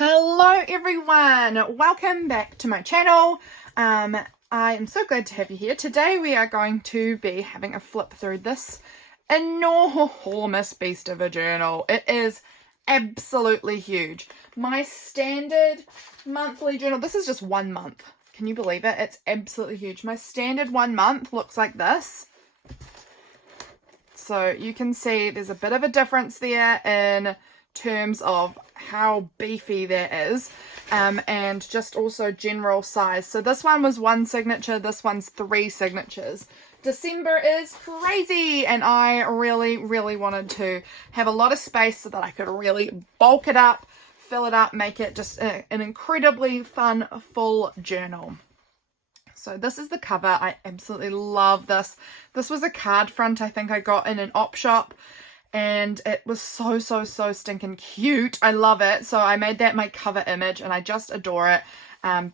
Hello everyone, welcome back to my channel. I am so glad to have you here. Today we are going to be having a flip through this enormous beast of a journal. It is absolutely huge. My standard monthly journal, this is just 1 month. Can you believe it? It's absolutely huge. My standard 1 month looks like this. So you can see there's a bit of a difference there in terms of how beefy that is, and just also general size. So this one was 1 signature, this one's 3 signatures. December is crazy, and I really wanted to have a lot of space so that I could really bulk it up, fill it up, make it just an incredibly fun full journal. So this is the cover. I absolutely love this. This was a card front I think I got in an op shop, and it was so stinking cute. I love it. So I made that my cover image and I just adore it.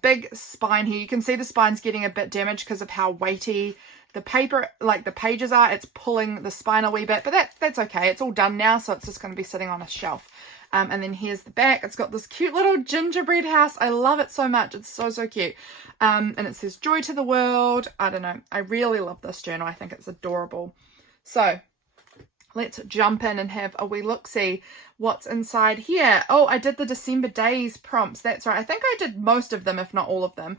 Big spine here. You can see the spine's getting a bit damaged because of how weighty the paper, like the pages are. It's pulling the spine a wee bit, but that's okay. It's all done now, so it's just going to be sitting on a shelf. And then here's the back. It's got this cute little gingerbread house. I love it so much. It's so cute. And it says joy to the world. I don't know. I really love this journal. I think it's adorable. So let's jump in and have a wee look-see what's inside here. Oh, I did the December days prompts. That's right. I think I did most of them, if not all of them.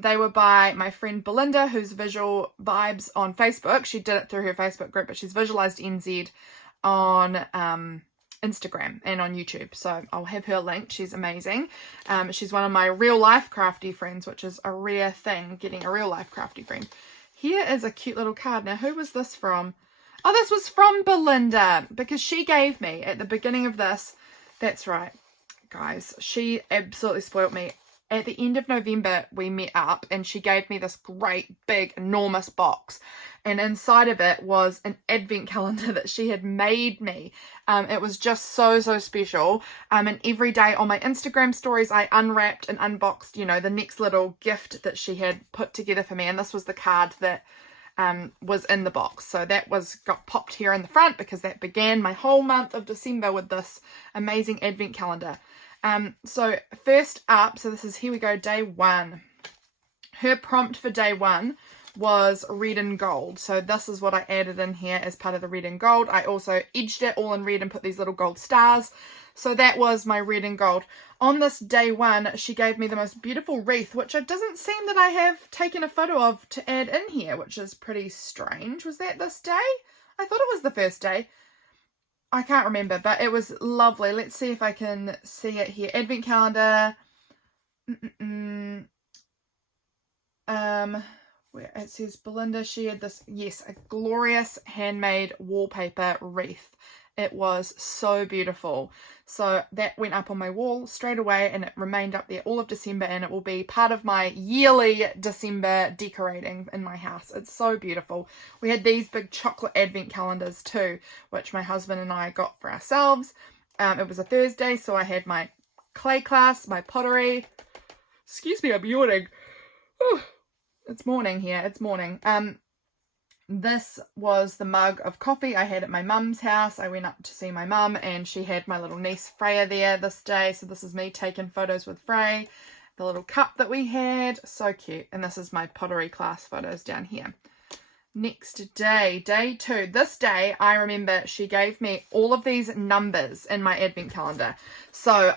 They were by my friend Belinda, who's Visual Vibes on Facebook. She did it through her Facebook group, but she's Visualized NZ on Instagram and on YouTube. So I'll have her linked. She's amazing. She's one of my real life crafty friends, which is a rare thing, getting a real life crafty friend. Here is a cute little card. Now, who was this from? Oh, this was from Belinda, because she gave me at the beginning of this. That's right, guys. She absolutely spoilt me. At the end of November, we met up and she gave me this great, big, enormous box. And inside of it was an advent calendar that she had made me. It was just so special. And every day on my Instagram stories, I unwrapped and unboxed, you know, the next little gift that she had put together for me. And this was the card that was in the box. So that got popped here in the front because that began my whole month of December with this amazing advent calendar. So first up, so this is, here we go, day 1. Her prompt for day 1 was red and gold. So this is what I added in here as part of the red and gold. I also edged it all in red and put these little gold stars. So that was my red and gold. On this day 1, she gave me the most beautiful wreath, which it doesn't seem that I have taken a photo of to add in here, which is pretty strange. Was that this day? I thought it was the first day. I can't remember, but it was lovely. Let's see if I can see it here. Advent calendar. Where it says Belinda shared this. Yes, a glorious handmade wallpaper wreath. It was so beautiful. So that went up on my wall straight away, and it remained up there all of December, and it will be part of my yearly December decorating in my house. It's so beautiful. We had these big chocolate advent calendars too, which my husband and I got for ourselves. It was a Thursday, so I had my clay class, my pottery. Excuse me, I'm yawning. Ooh, it's morning here. It's morning. This was the mug of coffee I had at my mum's house. I went up to see my mum and she had my little niece Freya there this day. So this is me taking photos with Frey. The little cup that we had. So cute. And this is my pottery class photos down here. Next day, day 2. This day, I remember she gave me all of these numbers in my advent calendar. So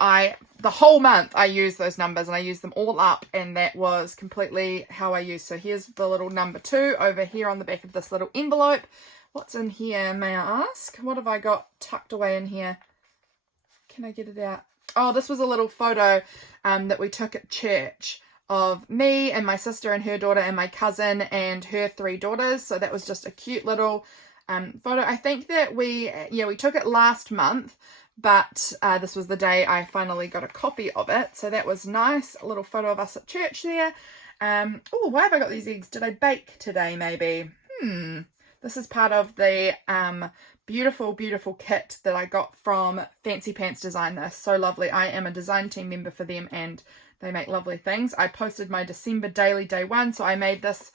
the whole month I used those numbers and I used them all up, and that was completely how I used. So here's the little number 2 over here on the back of this little envelope. What's in here, may I ask? What have I got tucked away in here? Can I get it out? Oh, this was a little photo that we took at church of me and my sister and her daughter and my cousin and her 3 daughters. So that was just a cute little photo. I think that we took it last month, but this was the day I finally got a copy of it. So that was nice. A little photo of us at church there. Oh, why have I got these eggs? Did I bake today maybe? This is part of the beautiful kit that I got from Fancy Pants Design. They're so lovely. I am a design team member for them and they make lovely things. I posted my December daily day 1, so I made this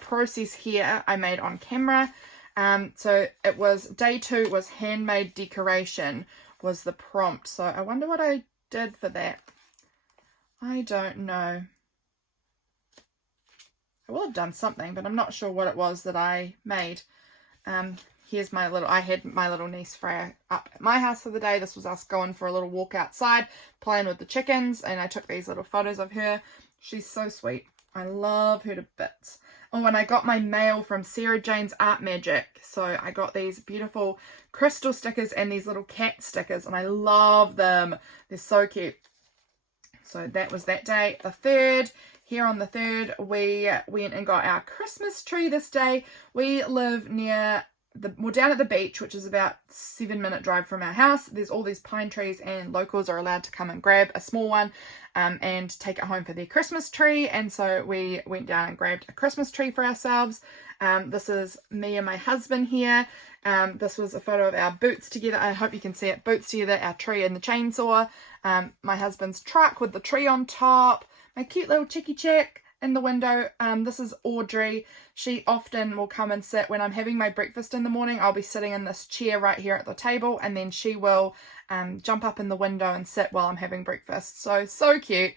process here I made on camera. So it was day 2 was handmade decoration was the prompt. So I wonder what I did for that. I don't know. I will have done something, but I'm not sure what it was that I made. Here's my little, I had my little niece Freya up at my house for the day. This was us going for a little walk outside, playing with the chickens, and I took these little photos of her. She's so sweet. I love her to bits. Oh, and I got my mail from Sarah Jane's Art Magic. So I got these beautiful crystal stickers and these little cat stickers, and I love them. They're so cute. So that was that day. The 3rd, here on the 3rd, we went and got our Christmas tree this day. We live near we're down at the beach, which is about 7-minute drive from our house. There's all these pine trees, and locals are allowed to come and grab a small one and take it home for their Christmas tree. And so we went down and grabbed a Christmas tree for ourselves. This is me and my husband here. This was a photo of our boots together. I hope you can see it. Boots together, our tree and the chainsaw. My husband's truck with the tree on top. My cute little chickie chick in the window. This is Audrey. She often will come and sit when I'm having my breakfast in the morning. I'll be sitting in this chair right here at the table, and then she will jump up in the window and sit while I'm having breakfast. So cute.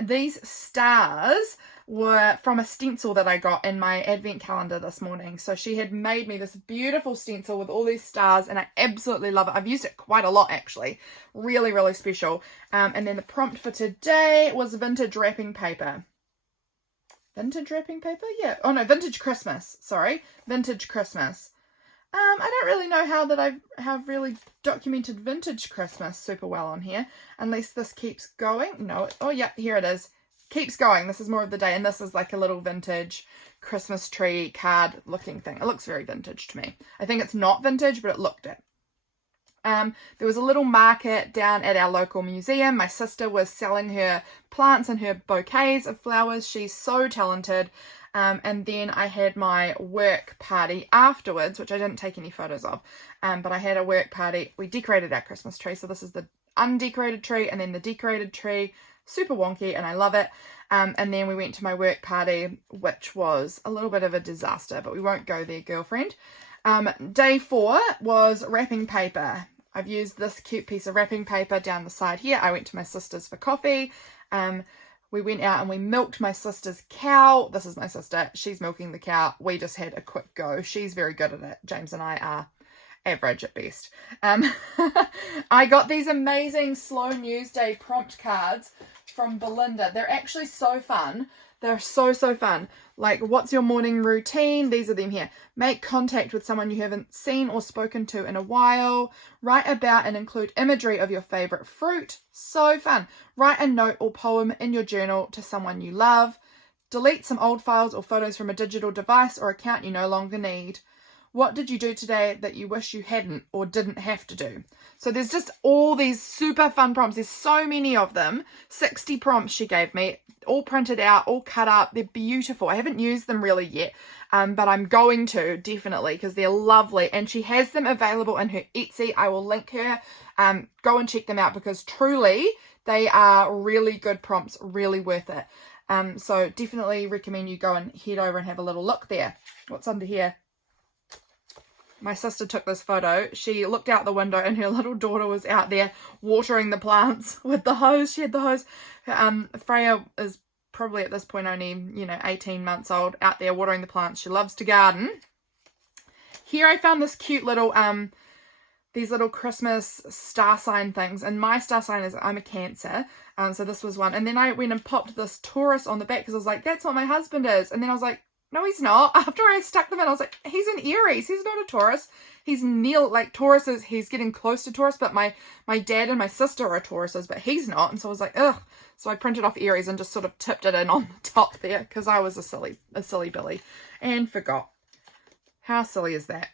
These stars were from a stencil that I got in my advent calendar this morning. So she had made me this beautiful stencil with all these stars, and I absolutely love it. I've used it quite a lot, actually. Really, really special. And then the prompt for today was vintage wrapping paper. Vintage wrapping paper? Yeah. Oh no, vintage Christmas. Sorry. Vintage Christmas. I don't really know how that I have really documented vintage Christmas super well on here. Unless this keeps going. No. Oh yeah, here it is. Keeps going. This is more of the day. And this is like a little vintage Christmas tree card looking thing. It looks very vintage to me. I think it's not vintage, but it looked it. There was a little market down at our local museum. My sister was selling her plants and her bouquets of flowers. She's so talented. And then I had my work party afterwards, which I didn't take any photos of. But I had a work party. We decorated our Christmas tree. So this is the undecorated tree and then the decorated tree. Super wonky, and I love it. And then we went to my work party, which was a little bit of a disaster, but we won't go there, girlfriend. Day 4 was wrapping paper. I've used this cute piece of wrapping paper down the side here. I went to my sister's for coffee. We went out and we milked my sister's cow. This is my sister. She's milking the cow. We just had a quick go. She's very good at it. James and I are average at best. I got these amazing Slow News Day prompt cards from Belinda. They're actually so fun. They're so fun. Like, what's your morning routine? These are them here. Make contact with someone you haven't seen or spoken to in a while. Write about and include imagery of your favorite fruit. So fun. Write a note or poem in your journal to someone you love. Delete some old files or photos from a digital device or account you no longer need. What did you do today that you wish you hadn't or didn't have to do? So there's just all these super fun prompts. There's so many of them. 60 prompts she gave me, all printed out, all cut up. They're beautiful. I haven't used them really yet, but I'm going to definitely because they're lovely. And she has them available in her Etsy. I will link her. Go and check them out because truly they are really good prompts, really worth it. So definitely recommend you go and head over and have a little look there. What's under here? My sister took this photo. She looked out the window and her little daughter was out there watering the plants with the hose. She had the hose. Freya is probably at this point only, 18 months old, out there watering the plants. She loves to garden. Here I found this cute little, these little Christmas star sign things. And my star sign is, I'm a Cancer. So this was one. And then I went and popped this Taurus on the back because I was like, that's what my husband is. And then I was like, no, he's not. After I stuck them in, I was like, he's an Aries. He's not a Taurus. He's like Taurus is, he's getting close to Taurus, but my dad and my sister are Tauruses, but he's not. And so I was like, ugh. So I printed off Aries and just sort of tipped it in on the top there because I was a silly Billy and forgot. How silly is that?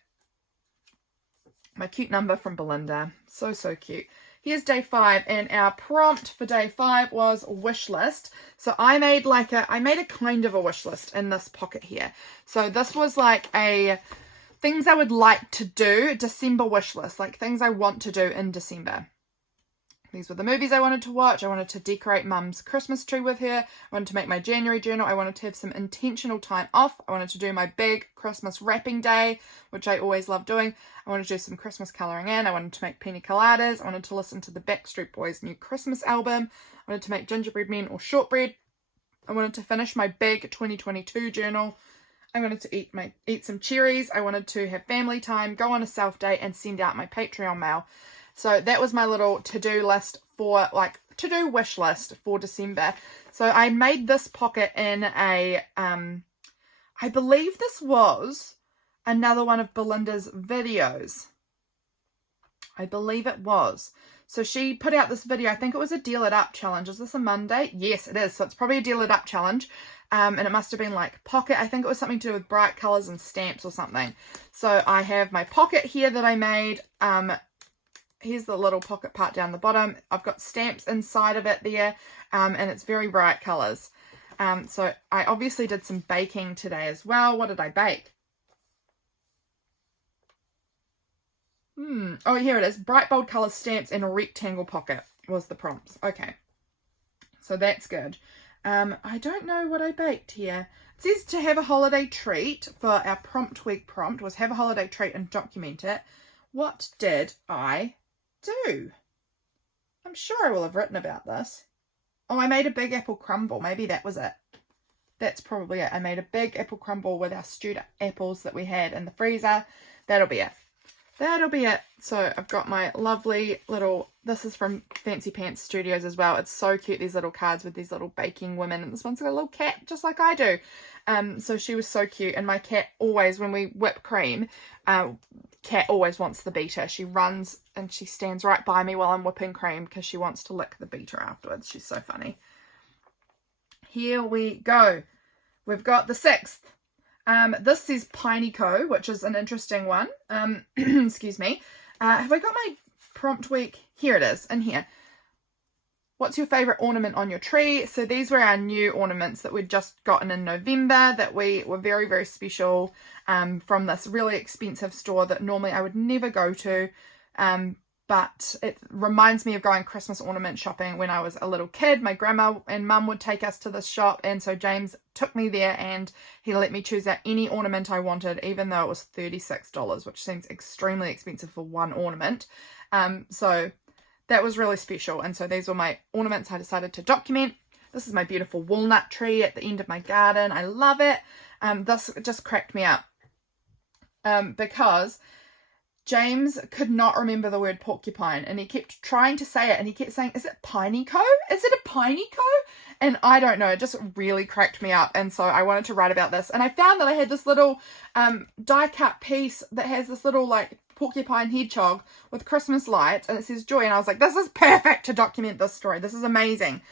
My cute number from Belinda. So cute. Here's day 5, and our prompt for day 5 was wish list. So I made a kind of a wish list in this pocket here. So this was like a things I would like to do, December wish list, like things I want to do in December. These were the movies I wanted to watch. I wanted to decorate Mum's Christmas tree with her. I wanted to make my January journal. I wanted to have some intentional time off. I wanted to do my big Christmas wrapping day, which I always love doing. I wanted to do some Christmas colouring in. I wanted to make pina coladas. I wanted to listen to the Backstreet Boys' new Christmas album. I wanted to make gingerbread men or shortbread. I wanted to finish my big 2022 journal. I wanted to eat some cherries. I wanted to have family time, go on a self date, and send out my Patreon mail. So that was my little to-do list for, like, to-do wish list for December. So I made this pocket in a, I believe this was another one of Belinda's videos. I believe it was. So she put out this video. I think it was a Deal It Up challenge. Is this a Monday? Yes, it is. So it's probably a Deal It Up challenge. And it must have been like pocket. I think it was something to do with bright colours and stamps or something. So I have my pocket here that I made. Here's the little pocket part down the bottom. I've got stamps inside of it there, and it's very bright colours. So I obviously did some baking today as well. What did I bake? Oh, here it is. Bright, bold colours, stamps, and a rectangle pocket was the prompts. Okay, so that's good. I don't know what I baked here. It says to have a holiday treat for our prompt week prompt was have a holiday treat and document it. What did I do? I'm sure I will have written about this. Oh, I made a big apple crumble. Maybe that was it. That's probably it. I made a big apple crumble with our stewed apples that we had in the freezer. That'll be it. That'll be it. So I've got my lovely little, this is from Fancy Pants Studios as well. It's so cute, these little cards with these little baking women. And this one's got a little cat just like I do. So she was so cute. And my cat always, when we whip cream, cat always wants the beater. She runs and she stands right by me while I'm whipping cream because she wants to lick the beater afterwards. She's so funny. Here we go. We've got the 6th. This is PAINTY Co, which is an interesting one. Excuse me. Have I got my prompt week? Here it is, in here. What's your favourite ornament on your tree? So these were our new ornaments that we'd just gotten in November that we were very, very special from this really expensive store that normally I would never go to. But it reminds me of going Christmas ornament shopping when I was a little kid. My grandma and mum would take us to this shop, and so James took me there and he let me choose out any ornament I wanted, even though it was $36, which seems extremely expensive for one ornament. So that was really special, and so these were my ornaments I decided to document. This is my beautiful walnut tree at the end of my garden. I love it. This just cracked me up because James could not remember the word porcupine, and he kept trying to say it, and he kept saying, is it PAINTY Co? Is it a PAINTY Co? And I don't know, it just really cracked me up, and so I wanted to write about this. And I found that I had this little die cut piece that has this little like porcupine hedgehog with Christmas lights, and it says joy, and I was like, this is perfect to document this story. This is amazing.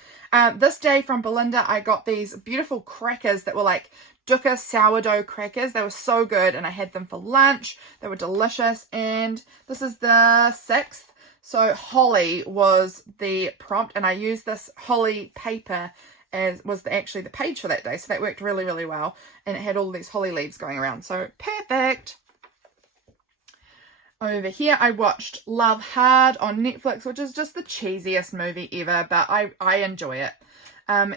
This day from Belinda, I got these beautiful crackers that were like Dukkha sourdough crackers. They were so good, and I had them for lunch. They were delicious. And this is the 6th. So holly was the prompt, and I used this holly paper as was actually the page for that day. So that worked really, really well. And it had all these holly leaves going around. So perfect. Over here, I watched Love Hard on Netflix, which is just the cheesiest movie ever, but I enjoy it.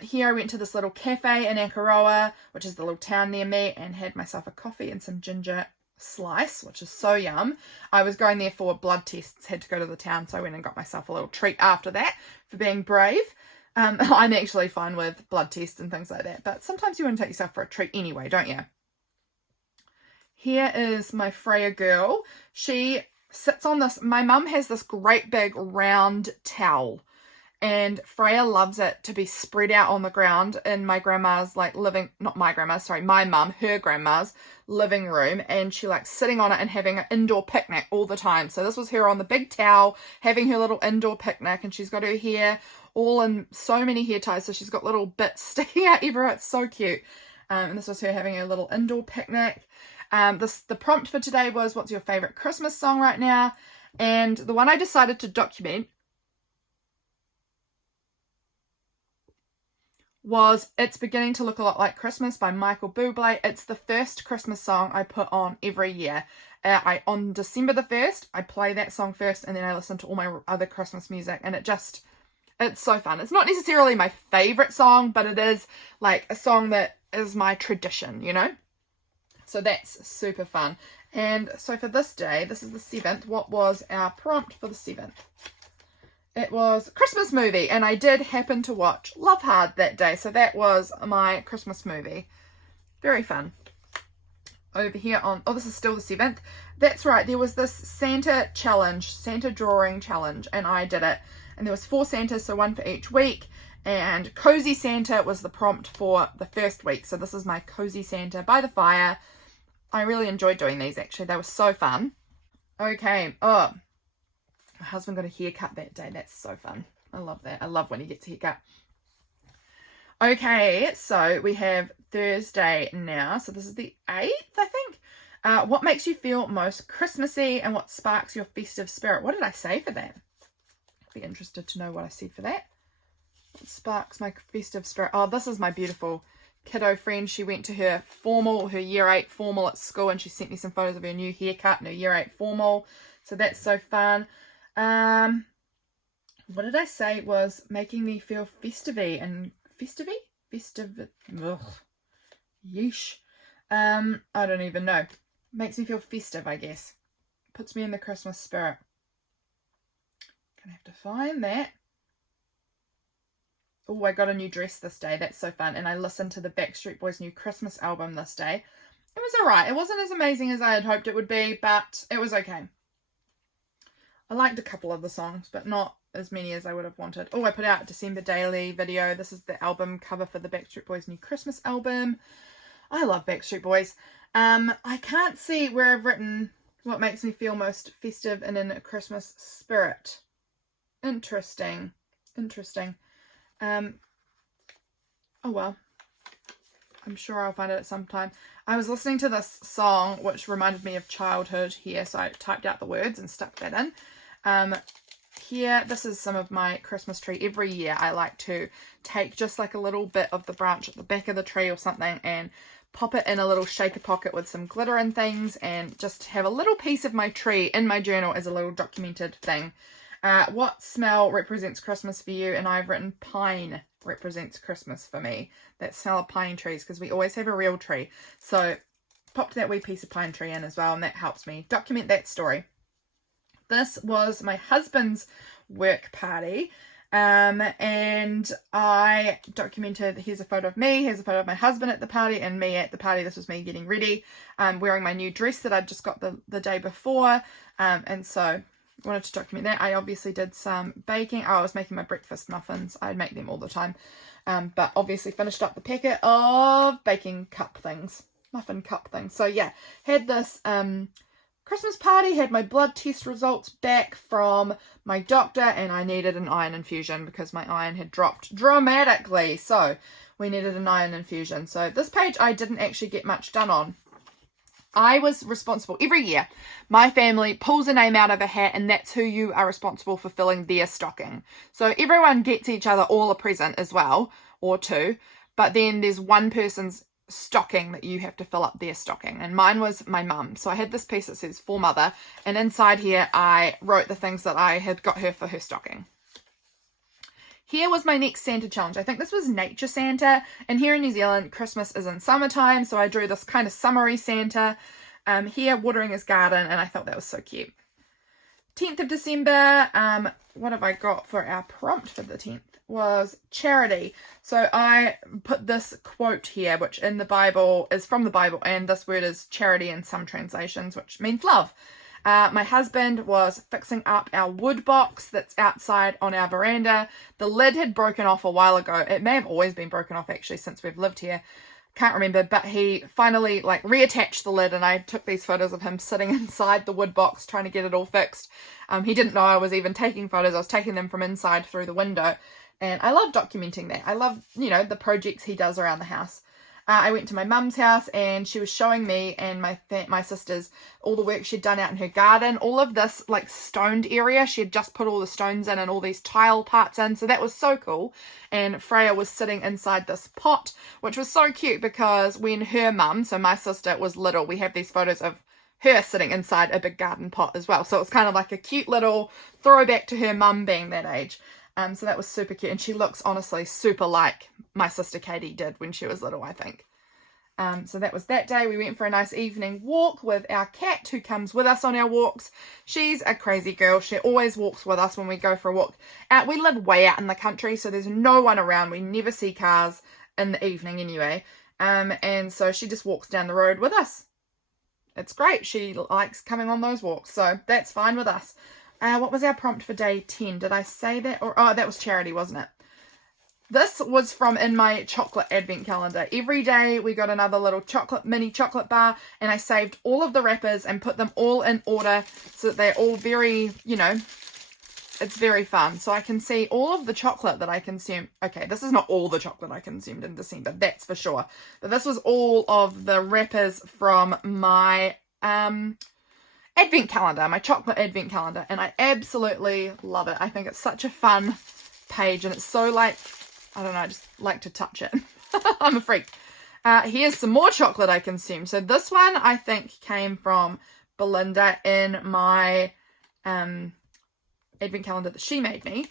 Here I went to this little cafe in Akaroa, which is the little town near me, and had myself a coffee and some ginger slice, which is so yum. I was going there for blood tests, had to go to the town, so I went and got myself a little treat after that for being brave. I'm actually fine with blood tests and things like that, but sometimes you want to take yourself for a treat anyway, don't you? Here is my Freya girl. She sits on this, my mum has this great big round towel, and Freya loves it to be spread out on the ground in my grandma's like living, not my grandma, sorry, my mum, her grandma's living room, and she likes sitting on it and having an indoor picnic all the time. So this was her on the big towel having her little indoor picnic, and she's got her hair all in so many hair ties, so she's got little bits sticking out everywhere. It's so cute. And this was her having a little indoor picnic. The prompt for today was, what's your favorite Christmas song right now? And the one I decided to document was It's Beginning to Look a Lot Like Christmas by Michael Bublé. It's the first Christmas song I put on every year. on December the 1st, I play that song first, and then I listen to all my other Christmas music, and it's so fun. It's not necessarily my favorite song, but it is like a song that is my tradition, you know? So that's super fun. And so for this day, this is the 7th, what was our prompt for the 7th? It was a Christmas movie, and I did happen to watch Love Hard that day, so that was my Christmas movie. Very fun. Over here on, oh, this is still the 7th. That's right, there was this Santa challenge, Santa drawing challenge, and I did it. And there was 4 Santas, so 1 for each week. And Cozy Santa was the prompt for the first week. So this is my Cozy Santa by the fire. I really enjoyed doing these, actually. They were so fun. Okay, oh, my husband got a haircut that day. That's so fun. I love that. I love when he gets a haircut. Okay, so we have Thursday now. So this is the 8th, I think. What makes you feel most Christmassy and what sparks your festive spirit? What did I say for that? I'd be interested to know what I said for that. What sparks my festive spirit? Oh, this is my beautiful kiddo friend. She went to her year 8 formal at school, and she sent me some photos of her new haircut and her year 8 formal. So that's so fun. What did I say was making me feel festive-y and festive? Ugh. Yeesh. I don't even know. Makes me feel festive, I guess. Puts me in the Christmas spirit. Gonna have to find that. Oh, I got a new dress this day. That's so fun. And I listened to the Backstreet Boys' new Christmas album this day. It was alright. It wasn't as amazing as I had hoped it would be, but it was okay. I liked a couple of the songs, but not as many as I would have wanted. Oh, I put out a December daily video. This is the album cover for the Backstreet Boys' new Christmas album. I love Backstreet Boys. I can't see where I've written what makes me feel most festive and in a Christmas spirit. Interesting. Oh well. I'm sure I'll find it at some time. I was listening to this song which reminded me of childhood here, so I typed out the words and stuck that in. Here, this is some of my Christmas tree. Every year I like to take just like a little bit of the branch at the back of the tree or something and pop it in a little shaker pocket with some glitter and things, and just have a little piece of my tree in my journal as a little documented thing. What smell represents Christmas for you? And I've written pine represents Christmas for me. That smell of pine trees, because we always have a real tree. So popped that wee piece of pine tree in as well, and that helps me document that story. This was my husband's work party, and I documented, here's a photo of me, here's a photo of my husband at the party, and me at the party. This was me getting ready, wearing my new dress that I'd just got the day before, and so I wanted to document that. I obviously did some baking. I was making my breakfast muffins. I'd make them all the time, but obviously finished up the packet of baking cup things, muffin cup things. So yeah, had this Christmas party, had my blood test results back from my doctor, and I needed an iron infusion because my iron had dropped dramatically. So we needed an iron infusion. So this page I didn't actually get much done on. I was responsible every year. My family pulls a name out of a hat, and that's who you are responsible for filling their stocking. So everyone gets each other all a present as well, or two, but then there's one person's stocking that you have to fill up their stocking, and mine was my mum. So I had this piece that says for mother, and inside here I wrote the things that I had got her for her stocking. Here was my next Santa challenge. I think this was Nature Santa, and here in New Zealand Christmas is in summertime, so I drew this kind of summery Santa here watering his garden, and I thought that was so cute. 10th of December, what have I got for our prompt for the 10th? Was charity. So I put this quote here, which in the Bible is from the Bible, and this word is charity in some translations, which means love. My husband was fixing up our wood box that's outside on our veranda. The lid had broken off a while ago. It may have always been broken off actually since we've lived here. Can't remember, but he finally like reattached the lid, and I took these photos of him sitting inside the wood box trying to get it all fixed. He didn't know I was even taking photos. I was taking them from inside through the window. And I love documenting that. I love, you know, the projects he does around the house. I went to my mum's house, and she was showing me and my sisters all the work she'd done out in her garden. All of this like stoned area, she had just put all the stones in and all these tile parts in. So that was so cool. And Freya was sitting inside this pot, which was so cute because when her mum, so my sister, was little, we have these photos of her sitting inside a big garden pot as well. So it's kind of like a cute little throwback to her mum being that age. So that was super cute. And she looks honestly super like my sister Katie did when she was little, I think. So that was that day. We went for a nice evening walk with our cat who comes with us on our walks. She's a crazy girl. She always walks with us when we go for a walk. We live way out in the country, so there's no one around. We never see cars in the evening anyway. And so she just walks down the road with us. It's great. She likes coming on those walks, so that's fine with us. What was our prompt for day 10? Did I say that? Oh, that was charity, wasn't it? This was from in my chocolate advent calendar. Every day we got another little mini chocolate bar, and I saved all of the wrappers and put them all in order so that they're all very, it's very fun. So I can see all of the chocolate that I consume. Okay, this is not all the chocolate I consumed in December, that's for sure. But this was all of the wrappers from my advent calendar, my chocolate advent calendar. And I absolutely love it. I think it's such a fun page, and it's so like, I don't know, I just like to touch it. I'm a freak. Here's some more chocolate I consumed. So this one I think came from Belinda in my advent calendar that she made me.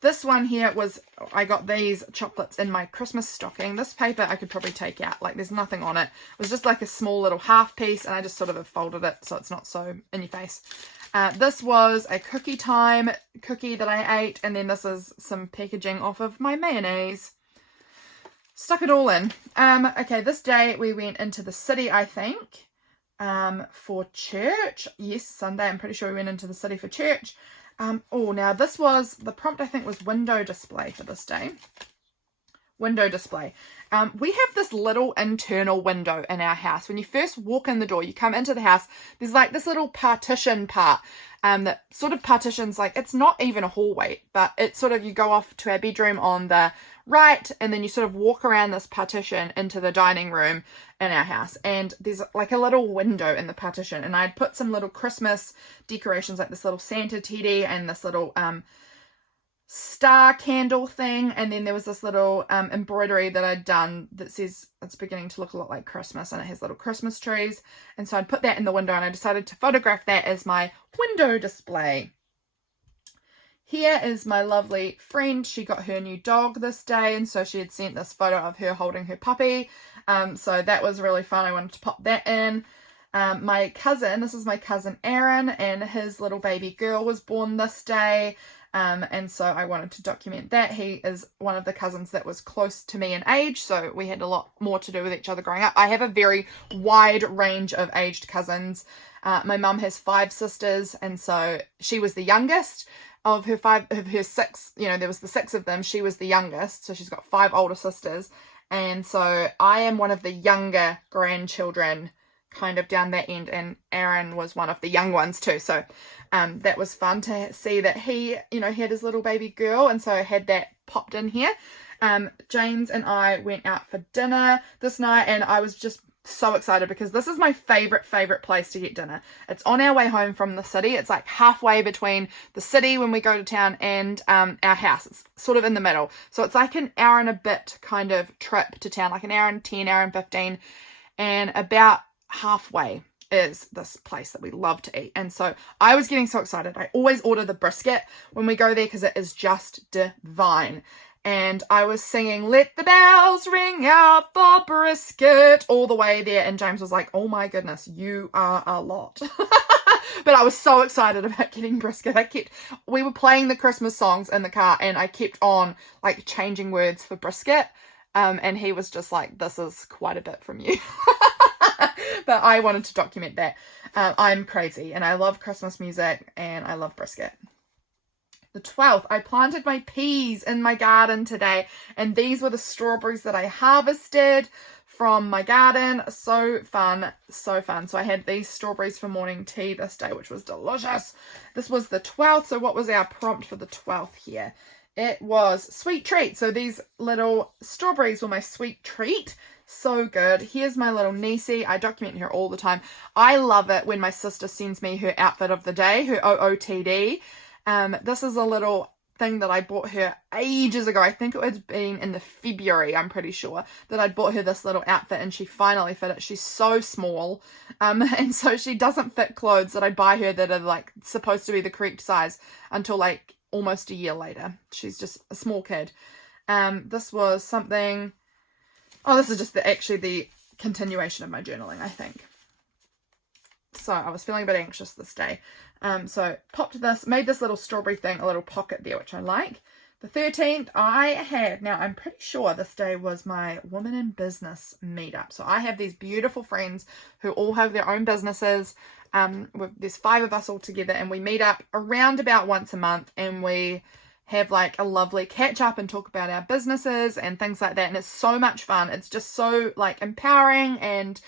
This one here was, I got these chocolates in my Christmas stocking. This paper I could probably take out, like there's nothing on it. It was just like a small little half piece, and I just sort of folded it so it's not so in your face. This was a cookie time cookie that I ate, and then this is some packaging off of my mayonnaise. Stuck it all in. Okay, this day we went into the city, I think, for church. Yes, Sunday, I'm pretty sure we went into the city for church. Now this was, the prompt I think was window display for this day. Window display. We have this little internal window in our house. When you first walk in the door, you come into the house, there's like this little partition part that sort of partitions, like it's not even a hallway, but it's sort of, you go off to our bedroom on the right, and then you sort of walk around this partition into the dining room in our house, and there's like a little window in the partition, and I'd put some little Christmas decorations, like this little Santa teddy and this little star candle thing, and then there was this little embroidery that I'd done that says it's beginning to look a lot like Christmas, and it has little Christmas trees, and so I'd put that in the window, and I decided to photograph that as my window display. Here is my lovely friend. She got her new dog this day, and so she had sent this photo of her holding her puppy, so that was really fun. I wanted to pop that in. My cousin, this is my cousin Aaron, and his little baby girl was born this day. And so I wanted to document that. He is one of the cousins that was close to me in age, so we had a lot more to do with each other growing up. I have a very wide range of aged cousins. My mum has 5 sisters, and so she was the youngest of her 6. There was the 6 of them. She was the youngest, so she's got 5 older sisters, and so I am one of the younger grandchildren kind of down that end, and Aaron was one of the young ones too, so that was fun to see that he had his little baby girl, and so I had that popped in here. James and I went out for dinner this night, and I was just so excited because this is my favorite place to get dinner. It's on our way home from the city. It's like halfway between the city when we go to town and our house. It's sort of in the middle, so it's like an hour and a bit kind of trip to town, like an hour and 10, hour and 15, and about halfway is this place that we love to eat. And so I was getting so excited. I always order the brisket when we go there because it is just divine. And I was singing "Let the Bells Ring Out for Brisket" all the way there, and James was like, "Oh my goodness, you are a lot." But I was so excited about getting brisket. We were playing the Christmas songs in the car, and I kept on like changing words for brisket, and he was just like, "This is quite a bit from you." But I wanted to document that. I'm crazy, and I love Christmas music, and I love brisket. The 12th, I planted my peas in my garden today, and these were the strawberries that I harvested from my garden. So fun, so fun. So I had these strawberries for morning tea this day, which was delicious. This was the 12th. So what was our prompt for the 12th here? It was sweet treat. So these little strawberries were my sweet treat. So good. Here's my little niecey. I document her all the time. I love it when my sister sends me her outfit of the day, her OOTD. This is a little thing that I bought her ages ago. I think it had been in the February, I'm pretty sure, that I'd bought her this little outfit, and she finally fit it. She's so small, and so she doesn't fit clothes that I buy her that are like supposed to be the correct size until like almost a year later. She's just a small kid. This was something, oh, this is just actually the continuation of my journaling, I think. So I was feeling a bit anxious this day. So popped this, made this little strawberry thing, a little pocket there, which I like. The 13th, I had, now I'm pretty sure this day was my Women in Business meetup. So I have these beautiful friends who all have their own businesses. There's 5 of us all together, and we meet up around about once a month, and we have like a lovely catch up and talk about our businesses and things like that. And it's so much fun. It's just so like empowering and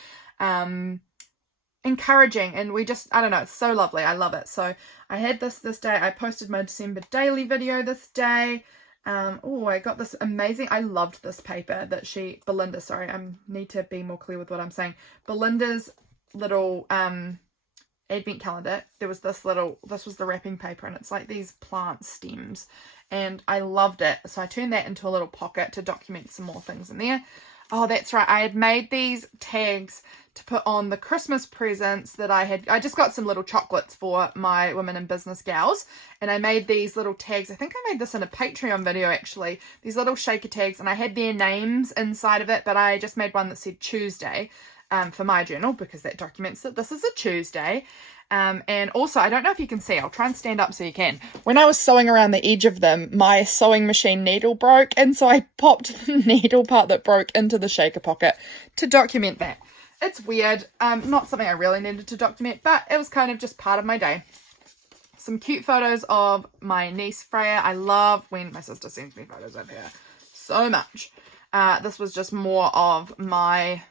encouraging, and we just, I don't know, it's so lovely. I love it. So I had this day. I posted my December daily video this day. Oh, I got this amazing, I loved this paper that Belinda, sorry, I need to be more clear with what I'm saying. Belinda's little advent calendar, there was this was the wrapping paper, and it's like these plant stems, and I loved it. So I turned that into a little pocket to document some more things in there. Oh, that's right, I had made these tags to put on the Christmas presents that I just got some little chocolates for my Women in Business gals, and I made these little tags. I think I made this in a Patreon video actually, these little shaker tags, and I had their names inside of it, but I just made one that said Tuesday for my journal, because that documents that this is a Tuesday. And also, I don't know if you can see, I'll try and stand up so you can. When I was sewing around the edge of them, my sewing machine needle broke, and so I popped the needle part that broke into the shaker pocket to document that. It's weird, not something I really needed to document, but it was kind of just part of my day. Some cute photos of my niece Freya. I love when my sister sends me photos of her so much. This was just more of my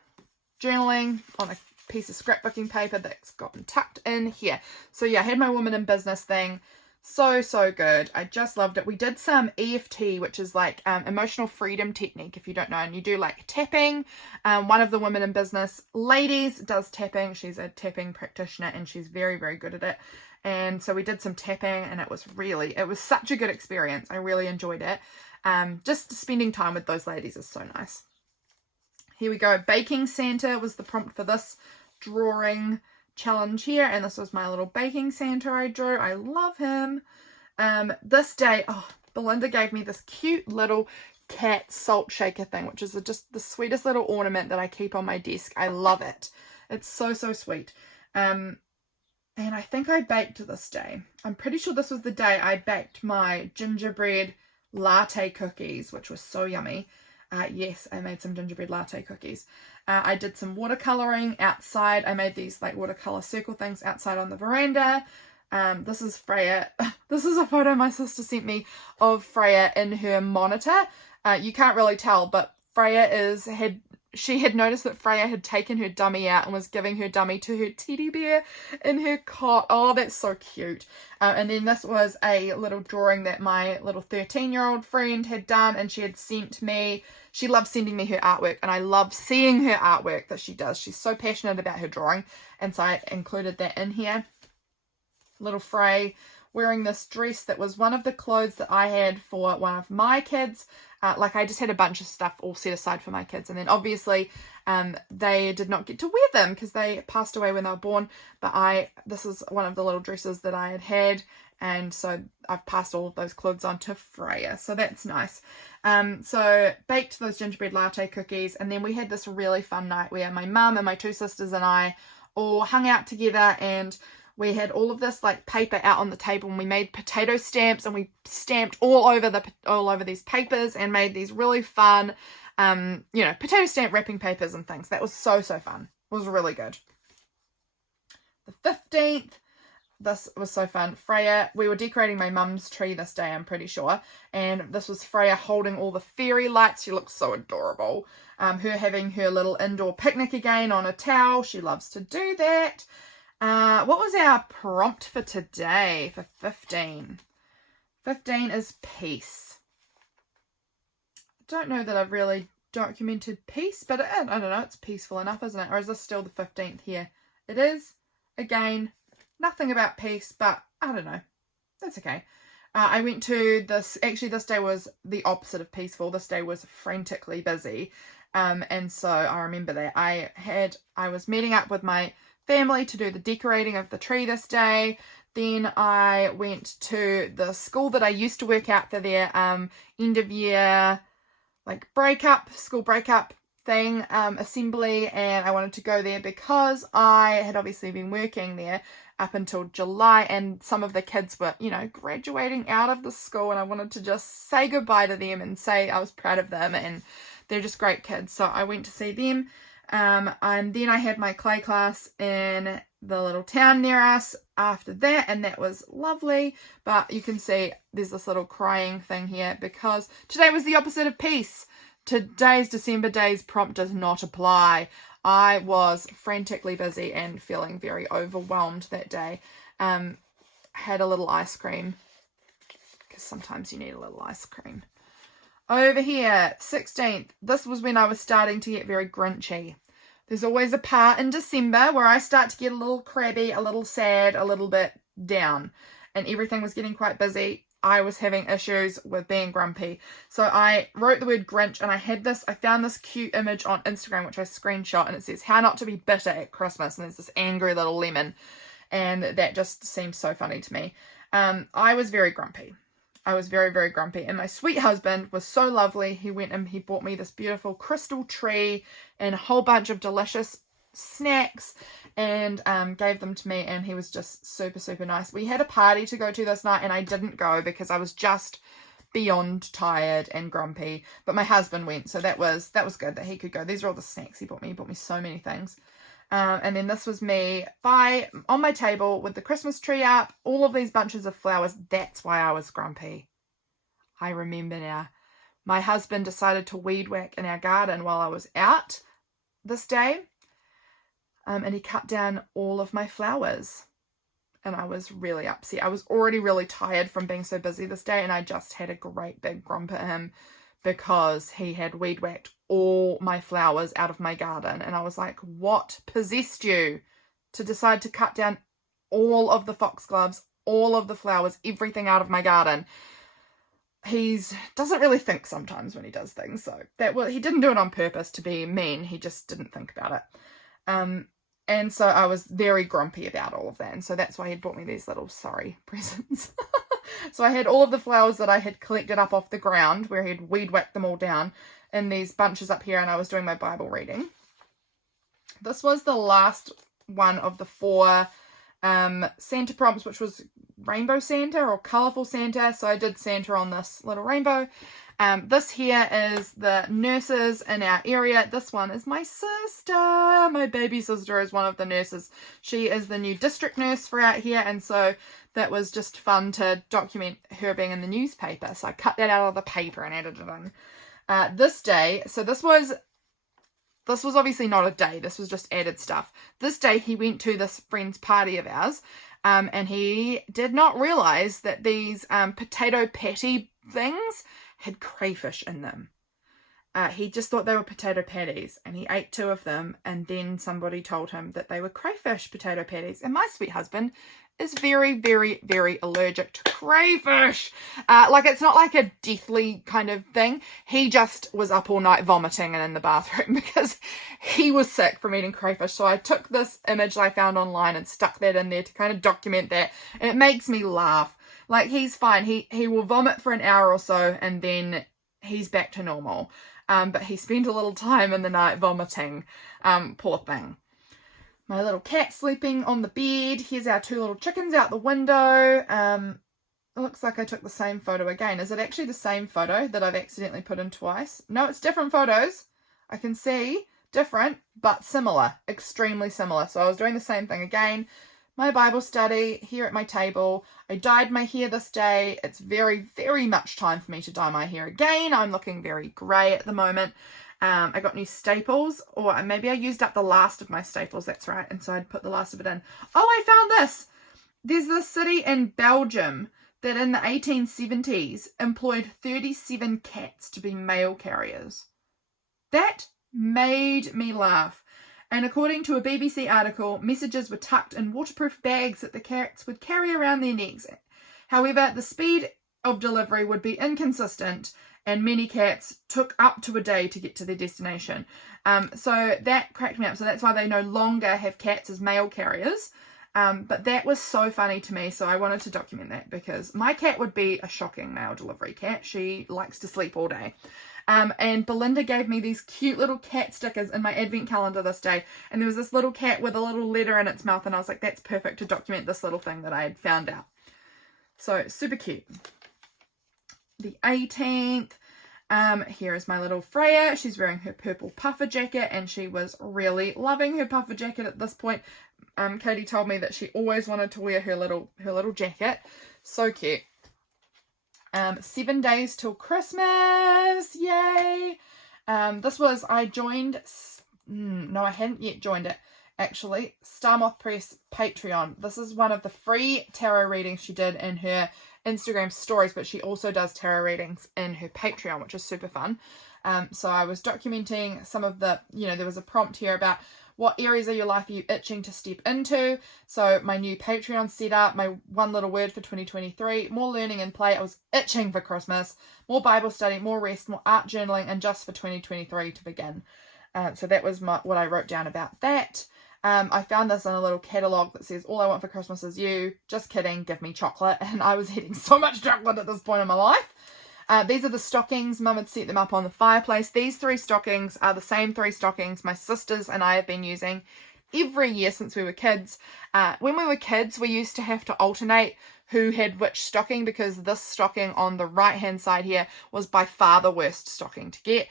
journaling on a piece of scrapbooking paper that's gotten tucked in here. So yeah, I had my Women in Business thing. So good. I just loved it. We did some EFT, which is like emotional freedom technique, if you don't know, and you do like tapping. One of the Women in Business ladies does tapping. She's a tapping practitioner, and she's very good at it. And so we did some tapping, and it was such a good experience. I really enjoyed it. Just spending time with those ladies is so nice. Here we go. Baking Santa was the prompt for this drawing challenge here, and this was my little baking Santa I drew. I love him. This day, oh, Belinda gave me this cute little cat salt shaker thing, which is just the sweetest little ornament that I keep on my desk. I love it. It's so sweet. And I think I baked this day. I'm pretty sure this was the day I baked my gingerbread latte cookies, which was so yummy. Yes, I made some gingerbread latte cookies. I did some watercoloring outside. I made these like watercolor circle things outside on the veranda. This is Freya. This is a photo my sister sent me of Freya in her monitor. You can't really tell, but Freya she had noticed that Freya had taken her dummy out and was giving her dummy to her teddy bear in her cot. Oh, that's so cute. And then this was a little drawing that my little 13-year-old friend had done, and she had sent me. She loves sending me her artwork, and I love seeing her artwork that she does. She's so passionate about her drawing, and so I included that in here. Little Frey wearing this dress that was one of the clothes that I had for one of my kids. Like I just had a bunch of stuff all set aside for my kids, and then obviously they did not get to wear them because they passed away when they were born, but this is one of the little dresses that I had, and so I've passed all of those clothes on to Freya, so that's nice. So baked those gingerbread latte cookies, and then we had this really fun night where my mum and my 2 sisters and I all hung out together, and we had all of this like paper out on the table, and we made potato stamps, and we stamped all over these papers and made these really fun, potato stamp wrapping papers and things. That was so fun. It was really good. The 15th, this was so fun. Freya, we were decorating my mum's tree this day, I'm pretty sure, and this was Freya holding all the fairy lights. She looks so adorable. Her having her little indoor picnic again on a towel. She loves to do that. What was our prompt for today for 15? 15 is peace. I don't know that I've really documented peace, but I don't know, it's peaceful enough, isn't it? Or is this still the 15th here? It is. Again, nothing about peace, but I don't know. That's okay. I went to this, actually this day was the opposite of peaceful. This day was frantically busy. And so I remember that I was meeting up with my family to do the decorating of the tree this day. Then I went to the school that I used to work at for their end of year like school breakup thing, assembly, and I wanted to go there because I had obviously been working there up until July, and some of the kids were, graduating out of the school, and I wanted to just say goodbye to them and say I was proud of them, and they're just great kids. So I went to see them, and then I had my clay class in the little town near us after that, and that was lovely. But you can see there's this little crying thing here because today was the opposite of peace. Today's December days prompt does not apply. I was frantically busy and feeling very overwhelmed that day. Had a little ice cream because sometimes you need a little ice cream. Over here, 16th, this was when I was starting to get very grinchy. There's always a part in December where I start to get a little crabby, a little sad, a little bit down, and everything was getting quite busy. I was having issues with being grumpy. So I wrote the word Grinch, and I found this cute image on Instagram, which I screenshot, and it says, how not to be bitter at Christmas. And there's this angry little lemon. And that just seemed so funny to me. I was very grumpy. I was very, very grumpy. And my sweet husband was so lovely. He went and he bought me this beautiful crystal tree and a whole bunch of delicious snacks and gave them to me, and he was just super, super nice. We had a party to go to this night, and I didn't go because I was just beyond tired and grumpy, but my husband went, so that was good that he could go. These are all the snacks he bought me. He bought me so many things. And then this was me on my table with the Christmas tree up, all of these bunches of flowers. That's why I was grumpy. I remember now. My husband decided to weed whack in our garden while I was out this day. And he cut down all of my flowers. And I was really upset. I was already really tired from being so busy this day, and I just had a great big grump at him because he had weed whacked all my flowers out of my garden. And I was like, what possessed you to decide to cut down all of the foxgloves, all of the flowers, everything out of my garden? He doesn't really think sometimes when he does things. So he didn't do it on purpose to be mean. He just didn't think about it. And so I was very grumpy about all of that. And so that's why he bought me these little presents. So I had all of the flowers that I had collected up off the ground where he'd weed whacked them all down in these bunches up here. And I was doing my Bible reading. This was the last one of the 4 Santa prompts, which was Rainbow Santa or Colourful Santa. So I did Santa on this little rainbow. This here is the nurses in our area. This one is my sister. My baby sister is one of the nurses. She is the new district nurse for out here, and so that was just fun to document her being in the newspaper. So I cut that out of the paper and added it in. This day, so this was obviously not a day. This was just added stuff. This day he went to this friend's party of ours, and he did not realise that these potato patty things had crayfish in them. He just thought they were potato patties, and he ate 2 of them, and then somebody told him that they were crayfish potato patties. And my sweet husband is very, very, very allergic to crayfish. It's not like a deathly kind of thing. He just was up all night vomiting and in the bathroom because he was sick from eating crayfish. So I took this image I found online and stuck that in there to kind of document that. And it makes me laugh. Like, he's fine. He will vomit for an hour or so, and then he's back to normal. But he spent a little time in the night vomiting. Poor thing. My little cat sleeping on the bed. Here's our 2 little chickens out the window. It looks like I took the same photo again. Is it actually the same photo that I've accidentally put in twice? No, it's different photos. I can see different, but similar. Extremely similar. So I was doing the same thing again. My Bible study here at my table. I dyed my hair this day. It's very, very much time for me to dye my hair again. I'm looking very grey at the moment. I got new staples, or maybe I used up the last of my staples, that's right, and so I'd put the last of it in. Oh, I found this! There's this city in Belgium that in the 1870s employed 37 cats to be mail carriers. That made me laugh. And according to a BBC article, messages were tucked in waterproof bags that the cats would carry around their necks. However, the speed of delivery would be inconsistent, and many cats took up to a day to get to their destination. So that cracked me up. So that's why they no longer have cats as mail carriers. But that was so funny to me, so I wanted to document that, because my cat would be a shocking mail delivery cat. She likes to sleep all day. And Belinda gave me these cute little cat stickers in my advent calendar this day, and there was this little cat with a little letter in its mouth, and I was like, that's perfect to document this little thing that I had found out. So super cute. The 18th, here is my little Freya. She's wearing her purple puffer jacket, and she was really loving her puffer jacket at this point. Katie told me that she always wanted to wear her little jacket. So cute. 7 days till Christmas. Yay. I joined, no, I hadn't yet joined it, actually. Starmoth Press Patreon. This is one of the free tarot readings she did in her Instagram stories, but she also does tarot readings in her Patreon, which is super fun. So I was documenting some of the, there was a prompt here about what areas of your life are you itching to step into. So my new Patreon setup, my one little word for 2023, more learning and play. I was itching for Christmas, more Bible study, more rest, more art journaling, and just for 2023 to begin. So that was what I wrote down about that. I found this in a little catalogue that says, all I want for Christmas is you. Just kidding, give me chocolate. And I was eating so much chocolate at this point in my life. These are the stockings. Mum had set them up on the fireplace. These 3 stockings are the same 3 stockings my sisters and I have been using every year since we were kids. When we were kids, we used to have to alternate who had which stocking, because this stocking on the right hand side here was by far the worst stocking to get.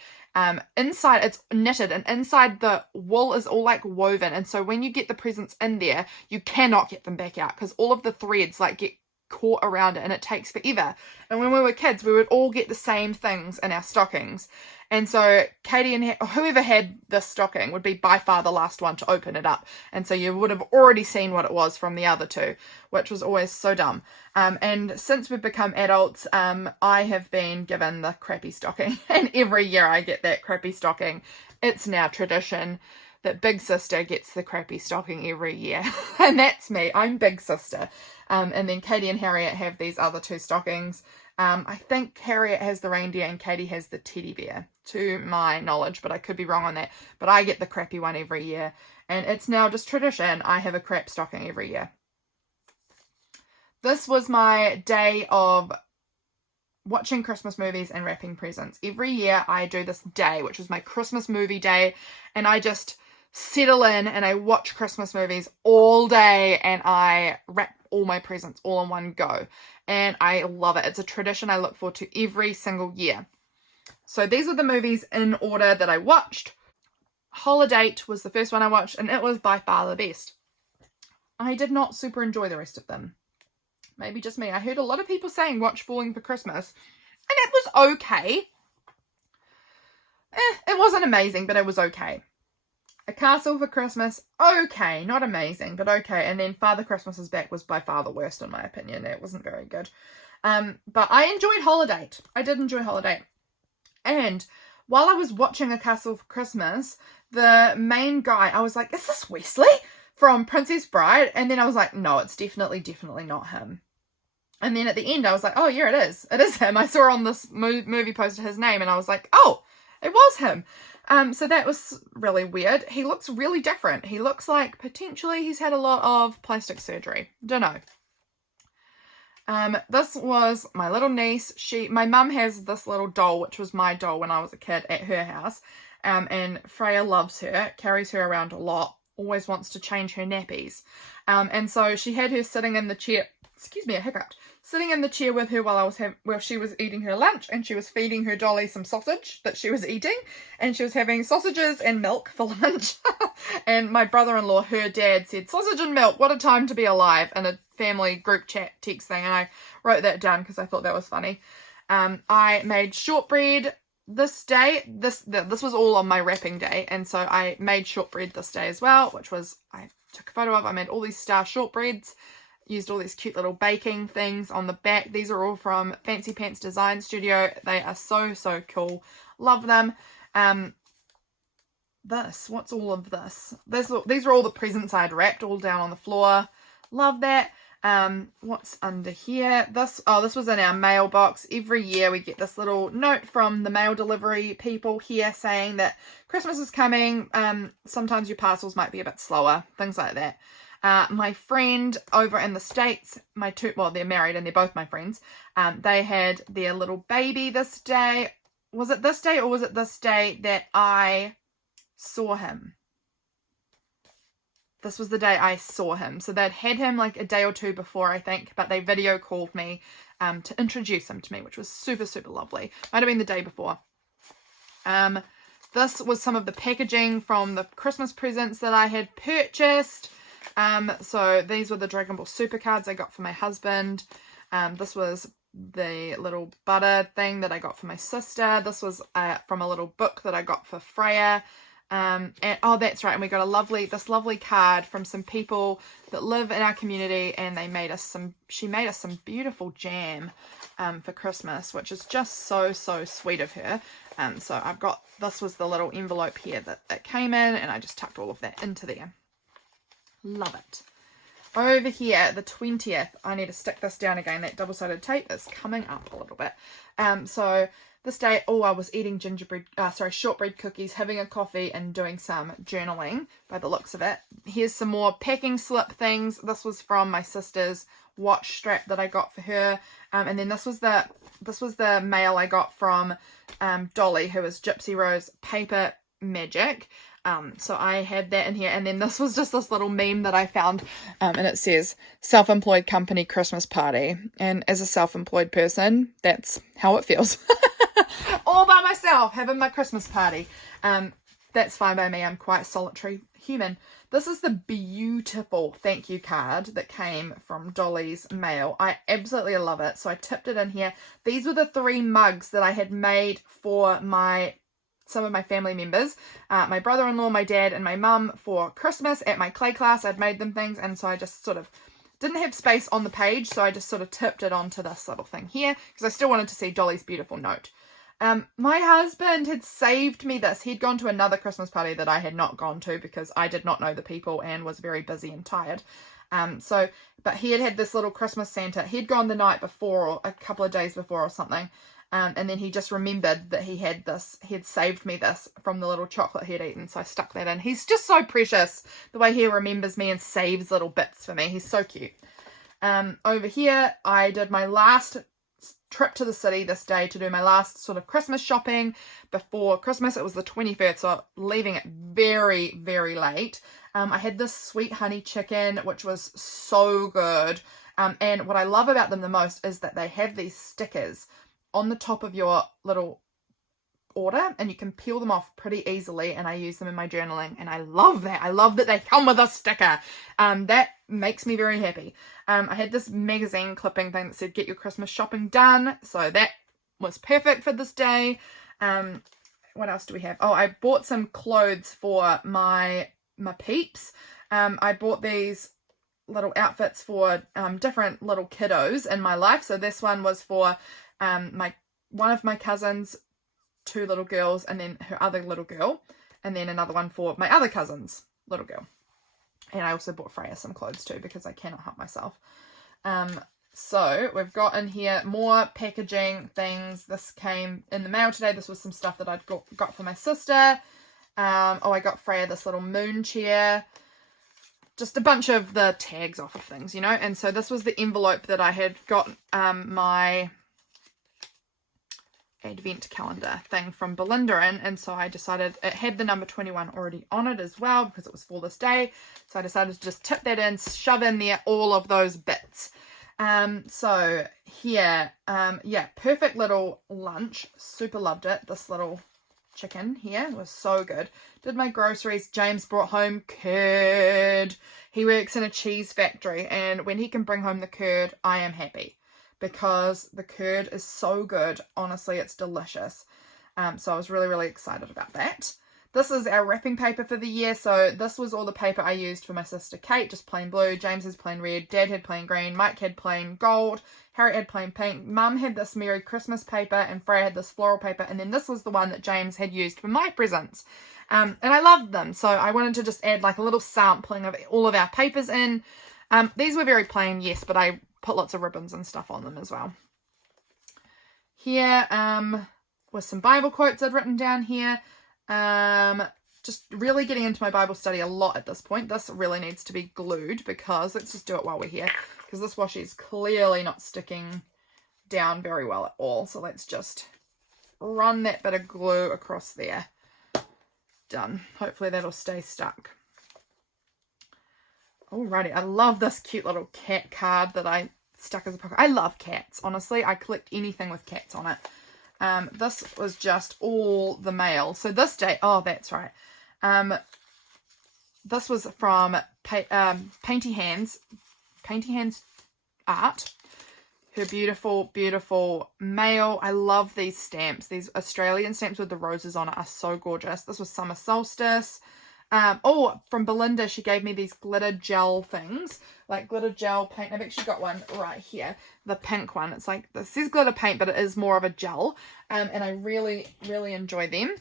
Inside it's knitted, and inside the wool is all like woven, and so when you get the presents in there, you cannot get them back out because all of the threads like get caught around it, and it takes forever. And when we were kids, we would all get the same things in our stockings, and so Katie and whoever had this stocking would be by far the last one to open it up, and so you would have already seen what it was from the other 2, which was always so dumb. And since we've become adults, I have been given the crappy stocking, and every year I get that crappy stocking. It's now tradition that big sister gets the crappy stocking every year, and that's me. I'm big sister. And then Katie and Harriet have these other 2 stockings. I think Harriet has the reindeer and Katie has the teddy bear, to my knowledge, but I could be wrong on that. But I get the crappy one every year, and it's now just tradition. I have a crap stocking every year. This was my day of watching Christmas movies and wrapping presents. Every year I do this day, which is my Christmas movie day, and I just settle in and I watch Christmas movies all day, and I wrap all my presents all in one go, and I love it. It's a tradition I look forward to every single year. So these are the movies in order that I watched. Holiday was the first one I watched, and it was by far the best. I did not super enjoy the rest of them. Maybe just me. I heard a lot of people saying watch Falling for Christmas, and it was okay. It wasn't amazing, but it was okay. A Castle for Christmas, okay, not amazing, but okay. And then Father Christmas is Back was by far the worst in my opinion. It wasn't very good. But I enjoyed Holiday. I did enjoy Holiday. And while I was watching A Castle for Christmas, the main guy, I was like, is this Wesley from Princess Bride? And then I was like, no, it's definitely not him. And then at the end, I was like, oh, yeah, it is. It is him. I saw on this movie poster his name, and I was like, oh, it was him. So that was really weird. He looks really different. He looks like potentially he's had a lot of plastic surgery. Don't know. This was my little niece. My mum has this little doll, which was my doll when I was a kid at her house. And Freya loves her, carries her around a lot, always wants to change her nappies. And so she had her sitting in the chair. Excuse me, I hiccuped. Sitting in the chair with her while she was eating her lunch, and she was feeding her dolly some sausage that she was eating, and she was having sausages and milk for lunch. And my brother-in-law, her dad, said, sausage and milk, what a time to be alive, in a family group chat text thing, and I wrote that down because I thought that was funny. I made shortbread this day. This was all on my wrapping day, and so I made shortbread this day as well, which was, I took a photo of. I made all these star shortbreads. Used all these cute little baking things on the back. These are all from Fancy Pants Design Studio. They are so cool. Love them. What's all of this? These are all the presents I'd wrapped all down on the floor. Love that. What's under here? This was in our mailbox. Every year we get this little note from the mail delivery people here saying that Christmas is coming. Sometimes your parcels might be a bit slower, things like that. My friend over in the States, they're married and they're both my friends. They had their little baby this day. Was it this day or was it this day that I saw him? This was the day I saw him. So they'd had him like a day or two before, I think, but they video called me to introduce him to me, which was super, super lovely. Might have been the day before. This was some of the packaging from the Christmas presents that I had purchased. So these were the Dragon Ball Super cards I got for my husband. This was the little butter thing that I got for my sister. This was from a little book that I got for Freya. And oh, that's right, and we got this lovely card from some people that live in our community, and she made us some beautiful jam for Christmas, which is just so sweet of her. So this was the little envelope here that it came in, and I just tucked all of that into there. Love it. Over here, the 20th, I need to stick this down again. That double-sided tape is coming up a little bit. So this day, I was eating shortbread cookies, having a coffee, and doing some journaling by the looks of it. Here's some more packing slip things. This was from my sister's watch strap that I got for her. And then this was the mail I got from Dolly, who is Gypsy Rose Paper Magic. So I had that in here, and then this was just this little meme that I found, and it says self-employed company Christmas party, and as a self-employed person, that's how it feels. All by myself having my Christmas party. That's fine by me. I'm quite a solitary human. This is the beautiful thank you card that came from Dolly's mail. I absolutely love it, so I tipped it in here. These were the 3 mugs that I had made for some of my family members, my brother-in-law, my dad, and my mum for Christmas at my clay class. I'd made them things, and so I just sort of didn't have space on the page, so I just sort of tipped it onto this little thing here, because I still wanted to see Dolly's beautiful note. My husband had saved me this. He'd gone to another Christmas party that I had not gone to because I did not know the people and was very busy and tired. But he had this little Christmas Santa. He'd gone the night before or a couple of days before or something. And then he just remembered that he had saved me this from the little chocolate he'd eaten. So I stuck that in. He's just so precious, the way he remembers me and saves little bits for me. He's so cute. Over here, I did my last trip to the city this day to do my last sort of Christmas shopping before Christmas. It was the 23rd, so leaving it very, very late. I had this sweet honey chicken, which was so good. And what I love about them the most is that they have these stickers on the top of your little order, and you can peel them off pretty easily, and I use them in my journaling, and I love that. I love that they come with a sticker. That makes me very happy. I had this magazine clipping thing that said get your Christmas shopping done, so that was perfect for this day. What else do we have? I bought some clothes for my peeps. I bought these little outfits for different little kiddos in my life. So this one was for one of my cousins, 2 little girls, and then her other little girl, and then another one for my other cousin's little girl. And I also bought Freya some clothes too, because I cannot help myself. So we've got in here more packaging things. This came in the mail today. This was some stuff that I'd got for my sister. I got Freya this little moon chair. Just a bunch of the tags off of things, And so this was the envelope that I had got my advent calendar thing from Belinda in, and so I decided it had the number 21 already on it as well because it was for this day, so I decided to just tip that in, shove in there all of those bits. So here, perfect little lunch, super loved it. This little chicken here was so good. Did my groceries. James brought home curd. He works in a cheese factory, and when he can bring home the curd, I am happy, because the curd is so good. Honestly, it's delicious. So I was really, really excited about that. This is our wrapping paper for the year. So this was all the paper I used for my sister Kate, just plain blue. James is plain red. Dad had plain green. Mike had plain gold. Harry had plain pink. Mum had this Merry Christmas paper, and Freya had this floral paper. And then this was the one that James had used for my presents. And I loved them. So I wanted to just add like a little sampling of all of our papers in. These were very plain, yes, but I put lots of ribbons and stuff on them as well. Here was some Bible quotes I'd written down here. Just really getting into my Bible study a lot at this point. This really needs to be glued because, let's just do it while we're here, because this washi is clearly not sticking down very well at all. So let's just run that bit of glue across there. Done. Hopefully that'll stay stuck. Alrighty, I love this cute little cat card that I stuck as a pocket. I love cats, honestly. I collect anything with cats on it. This was just all the mail. So this day, oh, that's right. This was from Painty Hands Art. Her beautiful, beautiful mail. I love these stamps. These Australian stamps with the roses on it are so gorgeous. This was Summer Solstice. From Belinda, she gave me these glitter gel things, like glitter gel paint. I've actually got one right here, the pink one. It's like, this is glitter paint, but it is more of a gel, and I really, really enjoy them.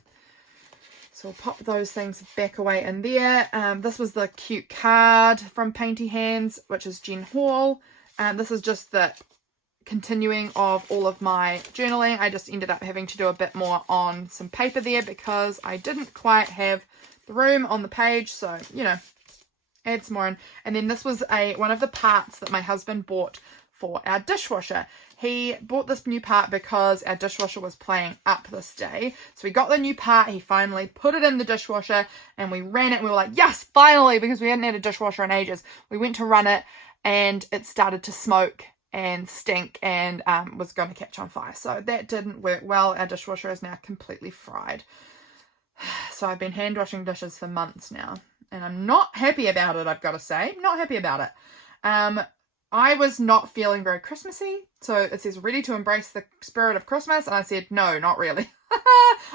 So we'll pop those things back away in there. This was the cute card from Painty Hands, which is Jen Hall. This is just the continuing of all of my journaling. I just ended up having to do a bit more on some paper there because I didn't quite have the room on the page, so you know, add some more in. And then this was one of the parts that my husband bought for our dishwasher. He bought this new part because our dishwasher was playing up this day, so we got the new part. He finally put it in the dishwasher and we ran it and we were like, yes, finally, because we hadn't had a dishwasher in ages. We went to run it and it started to smoke and stink and was going to catch on fire, so that didn't work well. Our dishwasher is now completely fried. So I've been hand washing dishes for months now, and I'm not happy about it, I've got to say. Not happy about it. I was not feeling very Christmassy, so it says ready to embrace the spirit of Christmas, and I said, no, not really.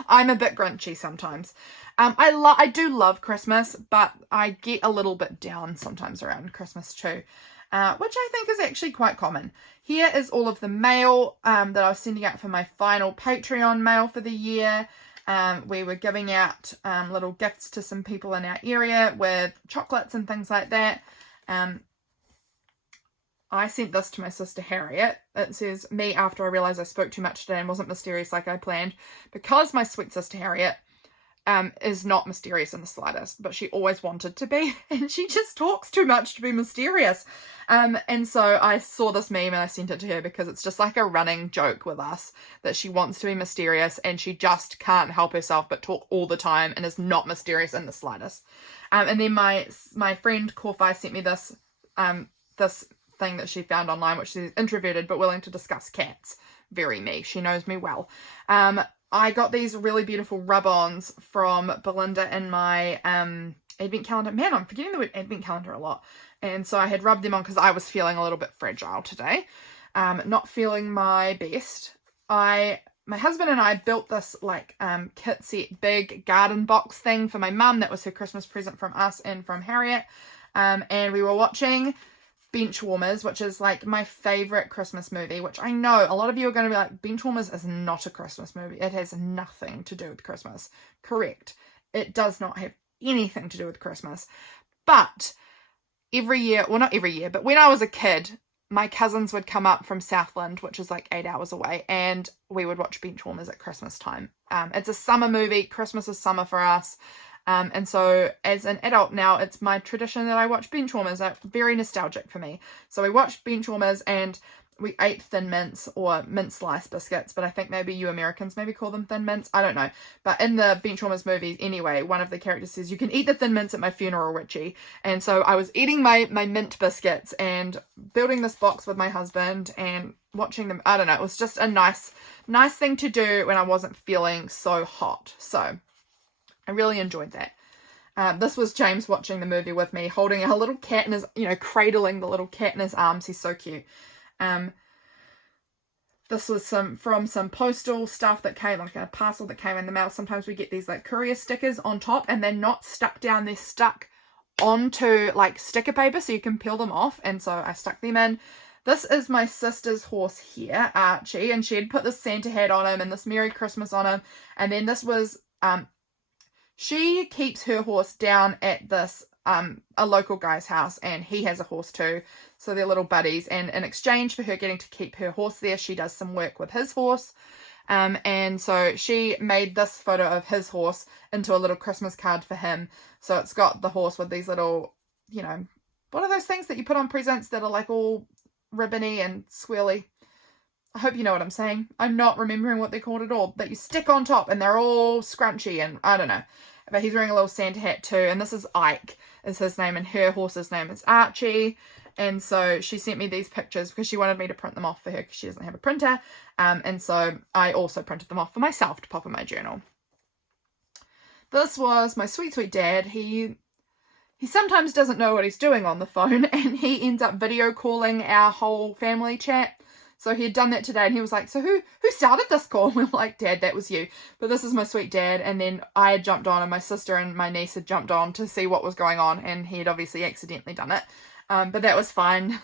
I'm a bit grinchy sometimes. I do love Christmas, but I get a little bit down sometimes around Christmas too, which I think is actually quite common. Here is all of the mail that I was sending out for my final Patreon mail for the year. We were giving out little gifts to some people in our area with chocolates and things like that. I sent this to my sister Harriet. It says, me after I realised I spoke too much today and wasn't mysterious like I planned. Because my sweet sister Harriet is not mysterious in the slightest, but she always wanted to be, and she just talks too much to be mysterious. And so I saw this meme and I sent it to her because it's just like a running joke with us that she wants to be mysterious and she just can't help herself but talk all the time and is not mysterious in the slightest. And then my friend Corfi sent me this this thing that she found online, which is introverted but willing to discuss cats. Very me. She knows me well. I got these really beautiful rub-ons from Belinda in my advent calendar. Man, I'm forgetting the word advent calendar a lot. And so I had rubbed them on because I was feeling a little bit fragile today. Not feeling my best. My husband and I built this like kit set big garden box thing for my mum. That was her Christmas present from us and from Harriet. And we were watching Benchwarmers, which is like my favorite Christmas movie, which I know a lot of you are going to be like, Benchwarmers is not a Christmas movie. It has nothing to do with Christmas. Correct. It does not have anything to do with Christmas. But every year, well, not every year, but when I was a kid, my cousins would come up from Southland, which is like 8 hours away, and we would watch Benchwarmers at Christmas time. It's a summer movie. Christmas is summer for us. And so as an adult now, it's my tradition that I watch Benchwarmers. They're very nostalgic for me. So we watched Benchwarmers and we ate Thin Mints or mint slice biscuits, but I think maybe you Americans maybe call them Thin Mints. I don't know. But in the Benchwarmers movie, anyway, one of the characters says, you can eat the Thin Mints at my funeral, Richie. And so I was eating my mint biscuits and building this box with my husband and watching them. I don't know. It was just a nice thing to do when I wasn't feeling so hot. So I really enjoyed that. This was James watching the movie with me, holding a little cat in his, cradling the little cat in his arms. He's so cute. This was from some postal stuff that came, like a parcel that came in the mail. Sometimes we get these like courier stickers on top and they're not stuck down. They're stuck onto like sticker paper so you can peel them off. And so I stuck them in. This is my sister's horse here, Archie, and she had put this Santa hat on him and this Merry Christmas on him. And then this was, she keeps her horse down at this a local guy's house, and he has a horse too. So they're little buddies. And in exchange for her getting to keep her horse there, she does some work with his horse. And so she made this photo of his horse into a little Christmas card for him. So it's got the horse with these little, you know, what are those things that you put on presents that are like all ribbony and swirly? I hope you know what I'm saying. I'm not remembering what they're called at all. That you stick on top and they're all scrunchy and I don't know. But he's wearing a little Santa hat too. And this is Ike is his name, and her horse's name is Archie. And so she sent me these pictures because she wanted me to print them off for her because she doesn't have a printer. And so I also printed them off for myself to pop in my journal. This was my sweet, sweet dad. He sometimes doesn't know what he's doing on the phone, and he ends up video calling our whole family chat. So he had done that today, and he was like, so who started this call? We were like, Dad, that was you. But this is my sweet dad. And then I had jumped on, and my sister and my niece had jumped on to see what was going on, and he had obviously accidentally done it. But that was fine.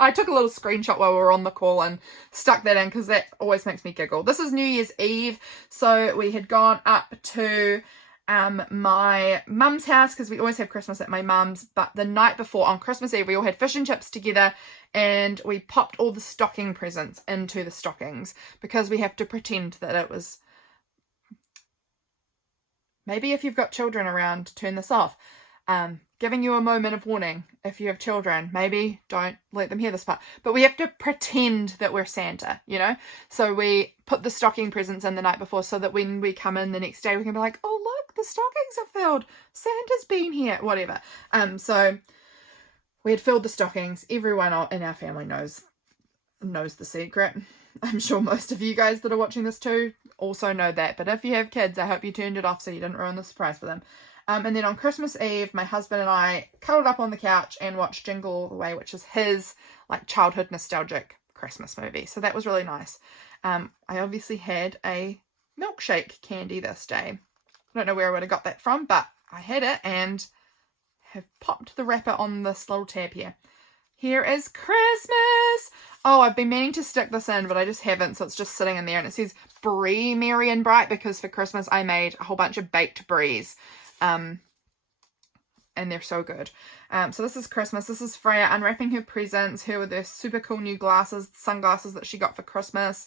I took a little screenshot while we were on the call and stuck that in because that always makes me giggle. This is New Year's Eve. So we had gone up to my mum's house because we always have Christmas at my mum's, but the night before on Christmas Eve we all had fish and chips together, and we popped all the stocking presents into the stockings because we have to pretend that it was, maybe if you've got children around, turn this off. Giving you a moment of warning. If you have children, maybe don't let them hear this part. But we have to pretend that we're Santa, you know? So we put the stocking presents in the night before so that when we come in the next day, we can be like, oh, look, the stockings are filled. Santa's been here, whatever. So we had filled the stockings. Everyone in our family knows the secret. I'm sure most of you guys that are watching this too also know that. But if you have kids, I hope you turned it off so you didn't ruin the surprise for them. And then on Christmas Eve, my husband and I cuddled up on the couch and watched Jingle All the Way, which is his like childhood nostalgic Christmas movie. So that was really nice. I obviously had a milkshake candy this day. I don't know where I would have got that from, but I had it and have popped the wrapper on this little tab here. Here is Christmas. Oh, I've been meaning to stick this in, but I just haven't, so it's just sitting in there. And it says Brie, Merry and Bright, because for Christmas I made a whole bunch of baked Bries. And they're so good. So this is Christmas. This is Freya unwrapping her presents. Her with her super cool new sunglasses that she got for Christmas.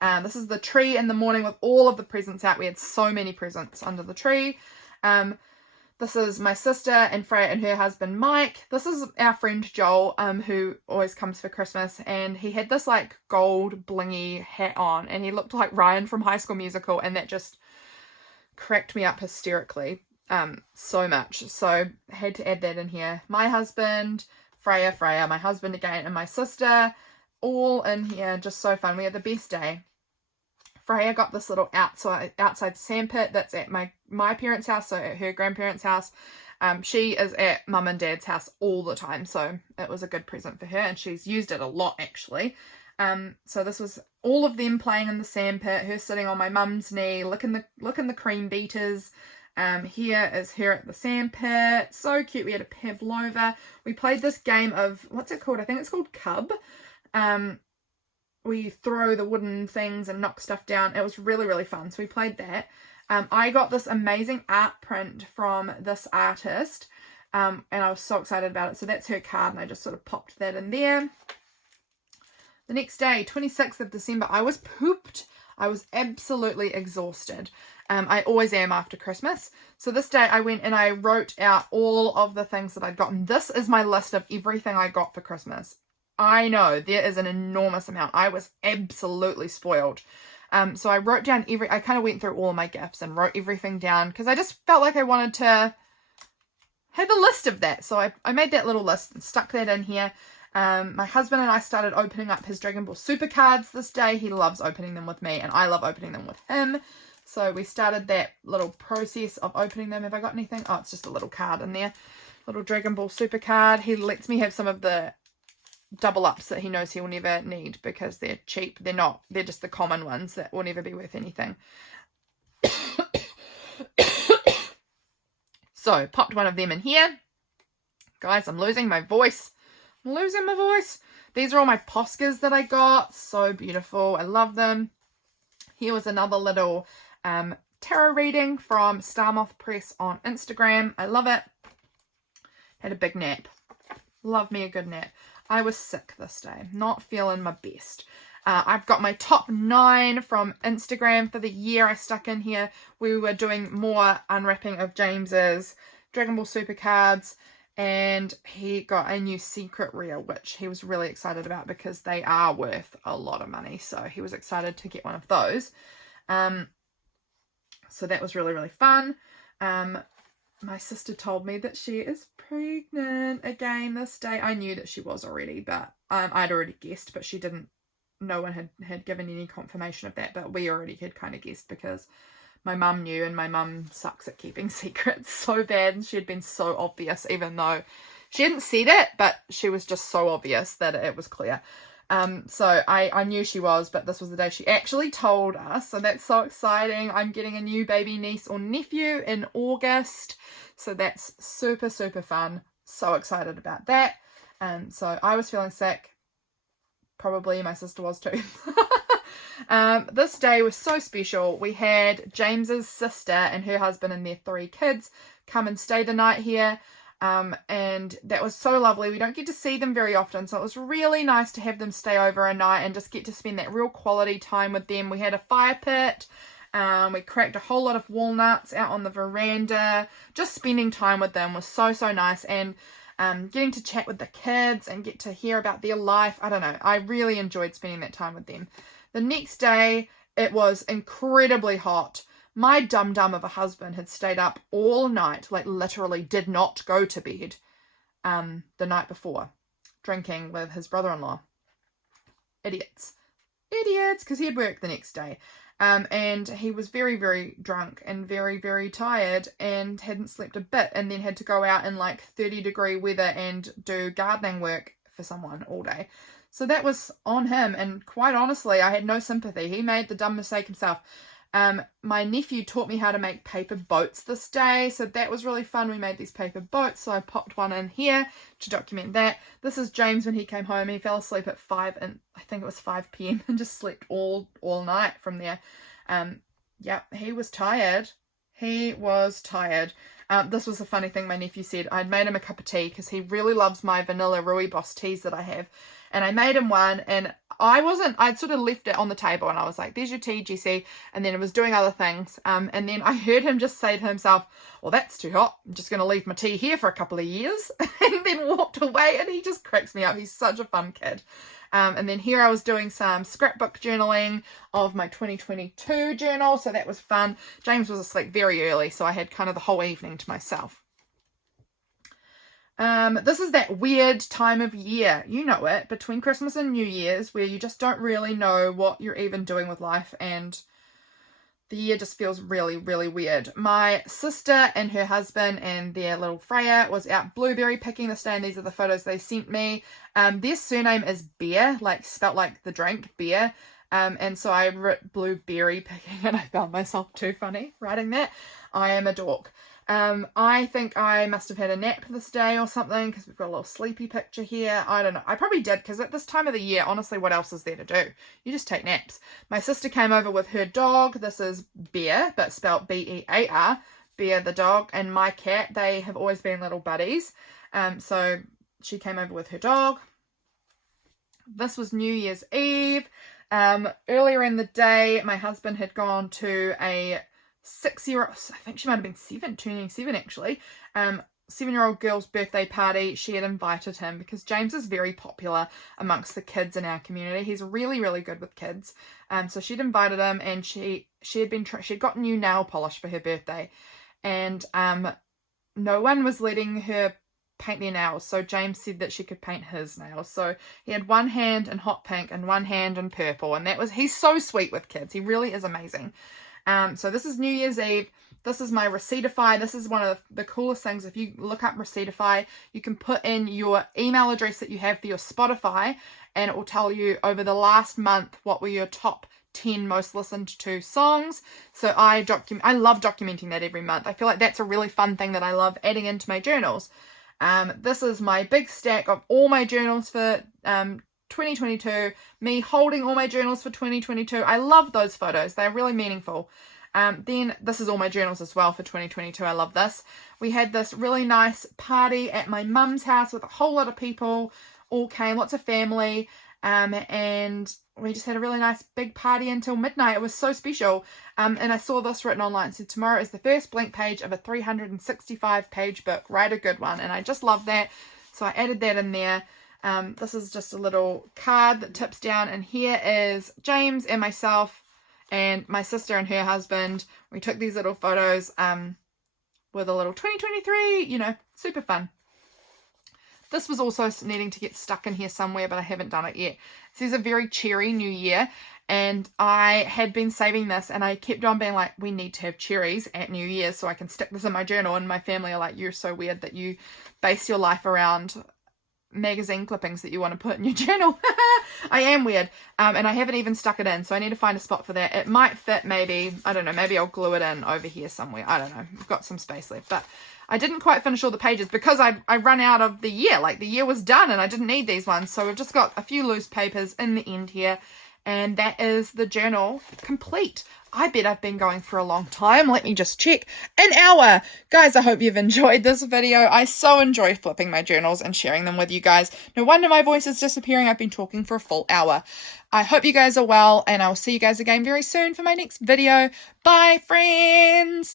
This is the tree in the morning with all of the presents out. We had so many presents under the tree. This is my sister and Freya and her husband Mike. This is our friend Joel, who always comes for Christmas, and he had this like gold blingy hat on, and he looked like Ryan from High School Musical, and that just cracked me up hysterically. So much. So I had to add that in here. My husband, Freya, my husband again, and my sister, all in here. Just so fun. We had the best day. Freya got this little outside sandpit that's at my parents' house, so at her grandparents' house. She is at mum and dad's house all the time, so it was a good present for her, and she's used it a lot actually. So this was all of them playing in the sandpit, her sitting on my mum's knee, licking the cream beaters. Here is her at the sandpit. So cute. We had a pavlova. We played this game of, what's it called? I think it's called Cub. We throw the wooden things and knock stuff down. It was really, really fun. So we played that. I got this amazing art print from this artist. And I was so excited about it. So that's her card, and I just sort of popped that in there. The next day, 26th of December, I was pooped. I was absolutely exhausted. I always am after Christmas. So this day I went and I wrote out all of the things that I'd gotten. This is my list of everything I got for Christmas. I know there is an enormous amount. I was absolutely spoiled. So I wrote down I kind of went through all of my gifts and wrote everything down because I just felt like I wanted to have a list of that. So I made that little list and stuck that in here. My husband and I started opening up his Dragon Ball Super cards this day. He loves opening them with me, and I love opening them with him. So we started that little process of opening them. Have I got anything? Oh, it's just a little card in there. Little Dragon Ball Super card. He lets me have some of the double ups that he knows he'll never need because they're cheap. They're just the common ones that will never be worth anything. So popped one of them in here. Guys, I'm losing my voice. These are all my Poscas that I got. So beautiful. I love them. Here was another little tarot reading from Starmoth Press on Instagram. I love it. Had a big nap. Love me a good nap. I was sick this day. Not feeling my best. I've got my top 9 from Instagram for the year I stuck in here. We were doing more unwrapping of James's Dragon Ball Super cards, and he got a new secret rare, which he was really excited about because they are worth a lot of money. So he was excited to get one of those. So that was really, really fun. My sister told me that she is pregnant again this day. I knew that she was already, but I'd already guessed, but she didn't. No one had given any confirmation of that, but we already had kind of guessed because my mum knew, and my mum sucks at keeping secrets so bad, and she had been so obvious, even though she hadn't said it, but she was just so obvious that it was clear. So I knew she was, but this was the day she actually told us, so that's so exciting. I'm getting a new baby niece or nephew in August, so that's super, super fun. So excited about that. So I was feeling sick. Probably my sister was too. This day was so special. We had James's sister and her husband and their 3 kids come and stay the night here. And that was so lovely. We don't get to see them very often, so it was really nice to have them stay over a night and just get to spend that real quality time with them. We had a fire pit. We cracked a whole lot of walnuts out on the veranda. Just spending time with them was so, so nice. And getting to chat with the kids and get to hear about their life. I don't know. I really enjoyed spending that time with them. The next day, it was incredibly hot. My dum-dum of a husband had stayed up all night, like literally did not go to bed the night before, drinking with his brother-in-law. Idiots. Idiots, because he had work the next day. And he was very, very drunk and very, very tired and hadn't slept a bit, and then had to go out in like 30-degree weather and do gardening work for someone all day. So that was on him, and quite honestly, I had no sympathy. He made the dumb mistake himself. My nephew taught me how to make paper boats this day, so that was really fun. We made these paper boats, so I popped one in here to document that. This is James when he came home. He fell asleep at 5 p.m. and just slept all night from there. Yeah, he was tired. He was tired. This was a funny thing my nephew said. I'd made him a cup of tea because he really loves my vanilla rooibos teas that I have. And I made him one, and I'd sort of left it on the table, and I was like, there's your tea, Jessie. And then it was doing other things. And then I heard him just say to himself, well, that's too hot. I'm just going to leave my tea here for a couple of years. And then walked away, and he just cracks me up. He's such a fun kid. And then here I was doing some scrapbook journaling of my 2022 journal. So that was fun. James was asleep very early, so I had kind of the whole evening to myself. This is that weird time of year, you know it, between Christmas and New Year's, where you just don't really know what you're even doing with life, and the year just feels really, really weird. My sister and her husband and their little Freya was out blueberry picking this day, and these are the photos they sent me. Their surname is Beer, like spelt like the drink, beer. And so I wrote blueberry picking, and I found myself too funny writing that. I am a dork. I think I must have had a nap this day or something, because we've got a little sleepy picture here. I don't know. I probably did, because at this time of the year, honestly, what else is there to do? You just take naps. My sister came over with her dog. This is Bear, but spelled B-E-A-R. Bear the dog, and my cat. They have always been little buddies. So she came over with her dog. This was New Year's Eve. Earlier in the day, my husband had gone to a 6-year-old, I think she might have been 7, turning 7 actually, 7-year-old girl's birthday party. She had invited him because James is very popular amongst the kids in our community. He's really, really good with kids. So she'd invited him, and she'd got new nail polish for her birthday, and no one was letting her paint their nails, so James said that she could paint his nails. So he had one hand in hot pink and one hand in purple, and he's so sweet with kids. He really is amazing. So this is New Year's Eve. This is my Receiptify. This is one of the coolest things. If you look up Receiptify, you can put in your email address that you have for your Spotify, and it will tell you over the last month what were your top 10 most listened to songs. So I love documenting that every month. I feel like that's a really fun thing that I love adding into my journals. This is my big stack of all my journals for 2022, me holding all my journals for 2022. I love those photos. They're really meaningful. Then this is all my journals as well for 2022. I love this. We had this really nice party at my mum's house with a whole lot of people. All came, lots of family, and we just had a really nice big party until midnight. It was so special. And I saw this written online. So tomorrow is the first blank page of a 365 page book. Write a good one. And I just love that. So I added that in there. This is just a little card that tips down, and here is James and myself and my sister and her husband. We took these little photos with a little 2023, you know, super fun. This was also needing to get stuck in here somewhere, but I haven't done it yet. It says a very cheery new year, and I had been saving this, and I kept on being like, we need to have cherries at New Year's so I can stick this in my journal. And my family are like, you're so weird that you base your life around magazine clippings that you want to put in your journal. I am weird, and I haven't even stuck it in, so I need to find a spot for that. It might fit, maybe, I don't know, maybe I'll glue it in over here somewhere. I don't know, I've got some space left, but I didn't quite finish all the pages because I run out of the year. Like, the year was done and I didn't need these ones. So we've just got a few loose papers in the end here. And that is the journal complete. I bet I've been going for a long time. Let me just check. An hour. Guys, I hope you've enjoyed this video. I so enjoy flipping my journals and sharing them with you guys. No wonder my voice is disappearing. I've been talking for a full hour. I hope you guys are well, and I will see you guys again very soon for my next video. Bye, friends.